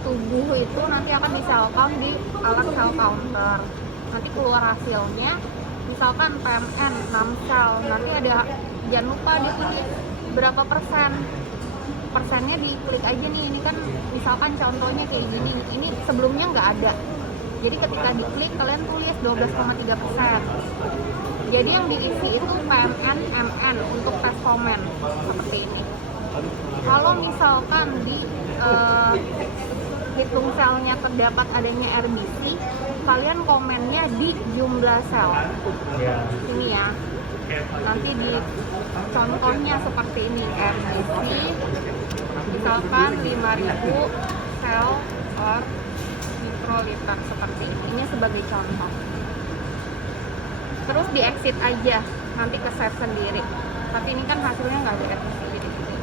tubuh itu nanti akan di cell count di alat cell counter. Nanti keluar hasilnya, misalkan PMN 6 sel. Nanti ada, jangan lupa di sini berapa persen. Persennya diklik aja nih. Ini kan misalkan contohnya kayak gini. Ini sebelumnya nggak ada. Jadi ketika diklik kalian tulis 12,3%. Jadi yang diisi itu PMN, MN untuk tes komen seperti ini. Kalau misalkan di hitung selnya terdapat adanya RBC, kalian komennya di jumlah sel. Ya. Ini ya. Nanti di contohnya seperti ini, RBC misalkan 5.000 sel per mikroliter seperti ini. Ini sebagai contoh. Terus di exit aja, nanti ke save sendiri. Tapi ini kan hasilnya nggak ada RBC di sini.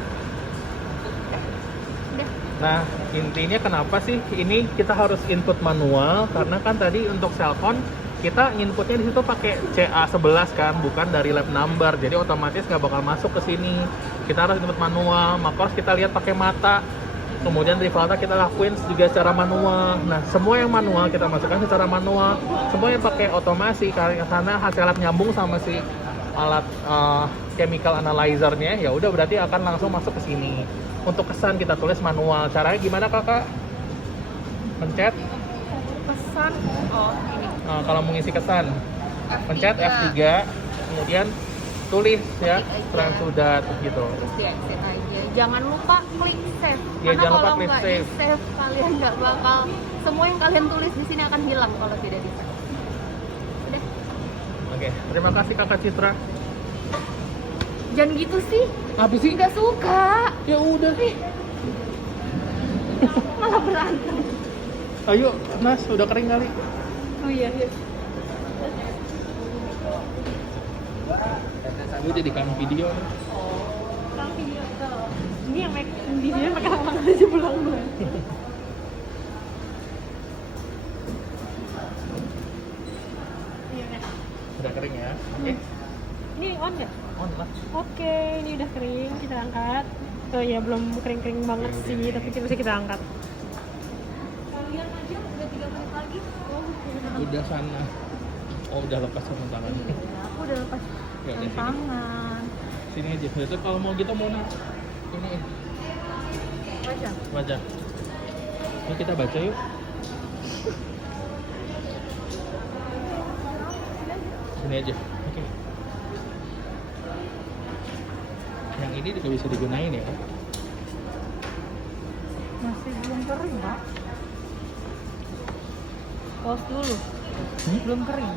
Udah. Nah, intinya kenapa sih ini kita harus input manual? Karena kan tadi untuk cell count kita inputnya di situ pakai CA11 kan, bukan dari lab number. Jadi otomatis nggak bakal masuk ke sini. Kita harus input manual, maka harus kita lihat pakai mata. Kemudian rivalta kita lakuin juga secara manual. Nah, semua yang manual kita masukkan secara manual. Semua yang pakai otomasi karena hasil lab nyambung sama si alat chemical analyzer-nya, ya udah berarti akan langsung masuk ke sini. Untuk kesan kita tulis manual. Caranya gimana, Kakak? Pencet. Pesan. Oh, ini. Nah, kalau mengisi kesan, pencet F3, kemudian tulis ya, sudah gitu. Terus di exit aja. Jangan lupa klik save. Ya, Karena jangan lupa kalau klik nggak save. di save, kalian nggak bakal, semua yang kalian tulis di sini akan hilang kalau tidak di save. Udah. Oke, terima kasih Kakak Citra. Jangan gitu sih. Apa sih? Nggak suka. Ya udah. Malah berantem. Ayo, Nas, udah kering kali. Oh iya, iya. Gue jadikan video. Sekarang video ini yang make video pakai tangan aja pulang gue. Iya, Udah kering ya. Oke. ini on nggak? On lah. Oke, ini udah kering, kita angkat. Oh ya, belum kering-kering banget sih, tapi bisa kita angkat. Kalian aja udah 3 menit lagi. Oh, Udah sana. Oh, udah lepas sama tangannya. aku udah lepas Ya udah sini. tangan. Sini aja. Besok kalau mau gitu mau nak. Ini Baca. baca. Yuk kita baca yuk. Sini aja. Oke. Yang ini juga bisa digunain ya. Masih belum kering, Pak. Pause dulu. Belum kering.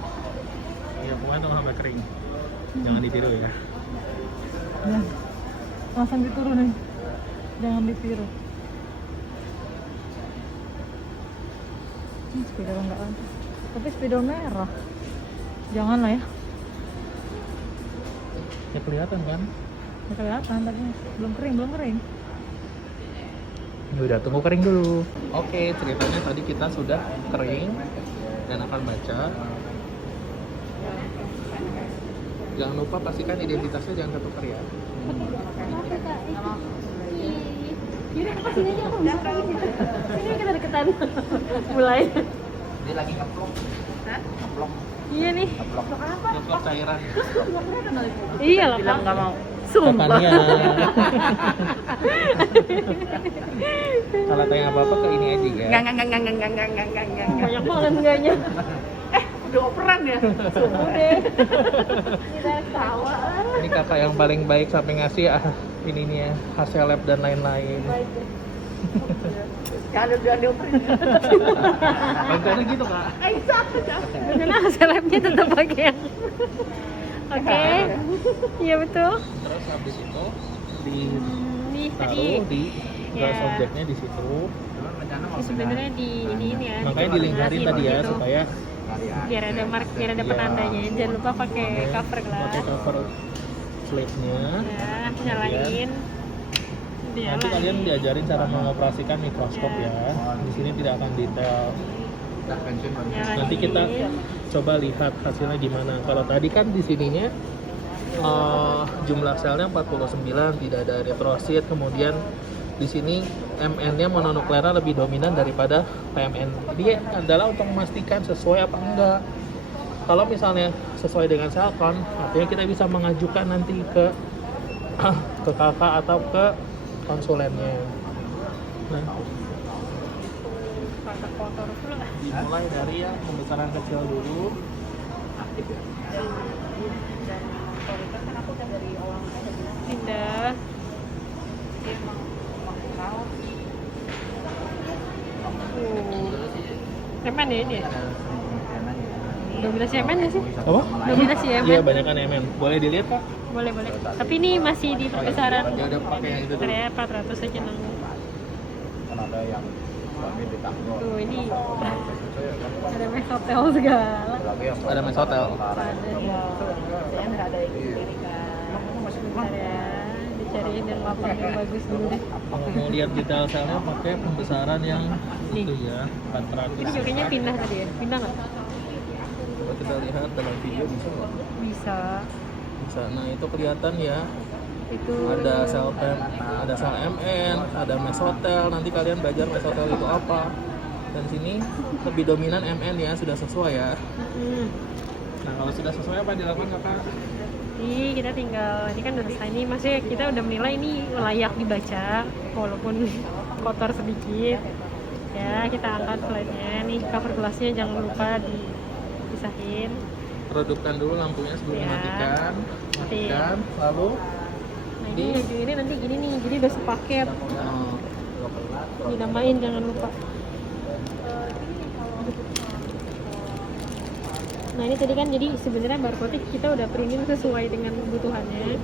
Iya, pokoknya tunggu sampai kering. Jangan ditiru ya. Ya. Langsung diturunin. Jangan ditiru. Spidol enggak ada. Tapi spidol merah. Janganlah ya. Ya kelihatan kan? Nggak kelihatan tapi belum kering. Ya udah, tunggu kering dulu. Oke, ceritanya tadi kita sudah kering dan akan baca. Jangan lupa pastikan identitasnya jangan ketukar ya. Yaudah, apa sini aja aku bisa kali. Ini kita deketan. Mulai. Dia lagi ngeplok. Hah? Ngeplok. Iya nih. Ngeplok. Ngeplok cairan. Iya lah, Bilang Pak. nggak mau. Sumpah. Kakaknya. Kalau tanya apa-apa ke ini aja ya. Enggak. Banyak banget enggaknya. Udah operan ya? Udah. Kita tawa. Ini kakak yang paling baik sampai ngasih ininya hasil lab dan lain-lain. Jangan udah dioperin. Rencana gitu kak. Karena hasil labnya tetap bagian. Oke. Iya betul. Terus habis itu Nih tadi ditaruh di gas Ya. objeknya di situ. ini sebenarnya di ini ya. Makanya dilingkarin tadi ya gitu. supaya Biar ada mark, biar ada Iya. penandanya. Jangan lupa pakai cover pakai gelas. cover slide-nya. Nah, nyalain. Nanti kalian diajarin cara mengoperasikan mikroskop ya. Di sini tidak akan detail. Nanti kita coba lihat hasilnya gimana. Kalau tadi kan di sininya jumlah selnya 49, tidak ada eritrosit. Kemudian di sini MN-nya mononuklear lebih dominan daripada PMN. Dia adalah untuk memastikan sesuai apa enggak. Kalau misalnya sesuai dengan Selcon, artinya kita bisa mengajukan nanti ke kakak atau ke konsulennya. Nah, dimulai dari yang pembesaran kecil dulu. Pindah. Semen ya ini ya? Dominasi semen nggak sih? Apa? Dominasi Iya, semen? banyak kan MN. Boleh dilihat kak? Boleh, boleh. Tapi ini masih di perbesaran. Ya udah pakai yang itu dulu. Area 400 aja nang. Kan ada yang kami ditanggung. Tuh ini ada mes hotel segala. Lagi yang Ada mes hotel. Ada Bentar ya, dicariin yang lapang yang bagus dulu deh. Mau lihat detail selnya pakai pembesaran yang Nih. itu ya, 400. Ini jokinya pindah tadi ya? Pindah nggak? kita lihat dalam video bisa nggak? Bisa. Bisa. Nah itu kelihatan ya. Itu Ada sel ada sel MN, ada mesotel. Nanti kalian belajar mesotel itu apa. Dan sini lebih dominan MN ya, sudah sesuai ya. Nah kalau sudah sesuai apa yang dilakukan kakak? Ini kita tinggal, ini kan udah selesai nih, maksudnya kita udah menilai ini layak dibaca walaupun kotor sedikit. Ya kita angkat slide-nya, nih cover gelasnya jangan lupa dipisahin. Redupkan dulu lampunya sebelum Ya. matikan. Lalu Nah ini nanti gini nih, jadi udah sepaket. Dinamain jangan lupa. Nah ini tadi kan jadi sebenarnya barcode kita udah printin sesuai dengan kebutuhannya.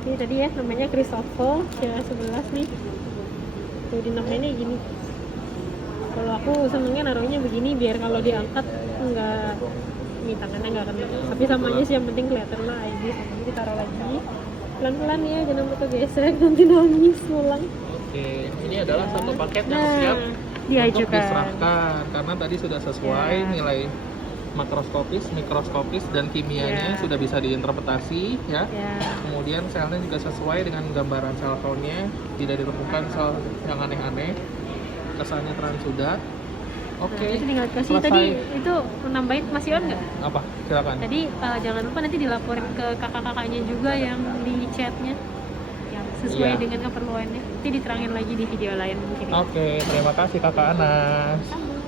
Ini tadi ya namanya Christopher CA11 nih. Tuh dinamainnya gini. Kalau aku senengnya naruhnya begini biar kalau diangkat enggak ini tangannya enggak kena. Tapi sama aja sih yang penting kelihatan lah ID sama ini taruh lagi. Pelan-pelan ya jangan lupa gesek nanti nangis pulang. Oke, ini adalah satu paket yang Nah, siap untuk diajukan. diserahkan karena tadi sudah sesuai Ya. nilai makroskopis, mikroskopis dan kimianya Ya. sudah bisa diinterpretasi ya. Ya. Kemudian selnya juga sesuai dengan gambaran sel count-nya, tidak ditemukan sel yang aneh-aneh. Kesannya terang sudah. Oke. Nah, itu tinggal kasih selesai. tadi itu nambahin masih on nggak? Apa? Silakan. Tadi jangan lupa nanti dilaporin ke kakak-kakaknya juga yang di chatnya yang sesuai Iya. dengan keperluannya. Nanti diterangin lagi di video lain mungkin. Oke, terima kasih Kakak Anas. Sama.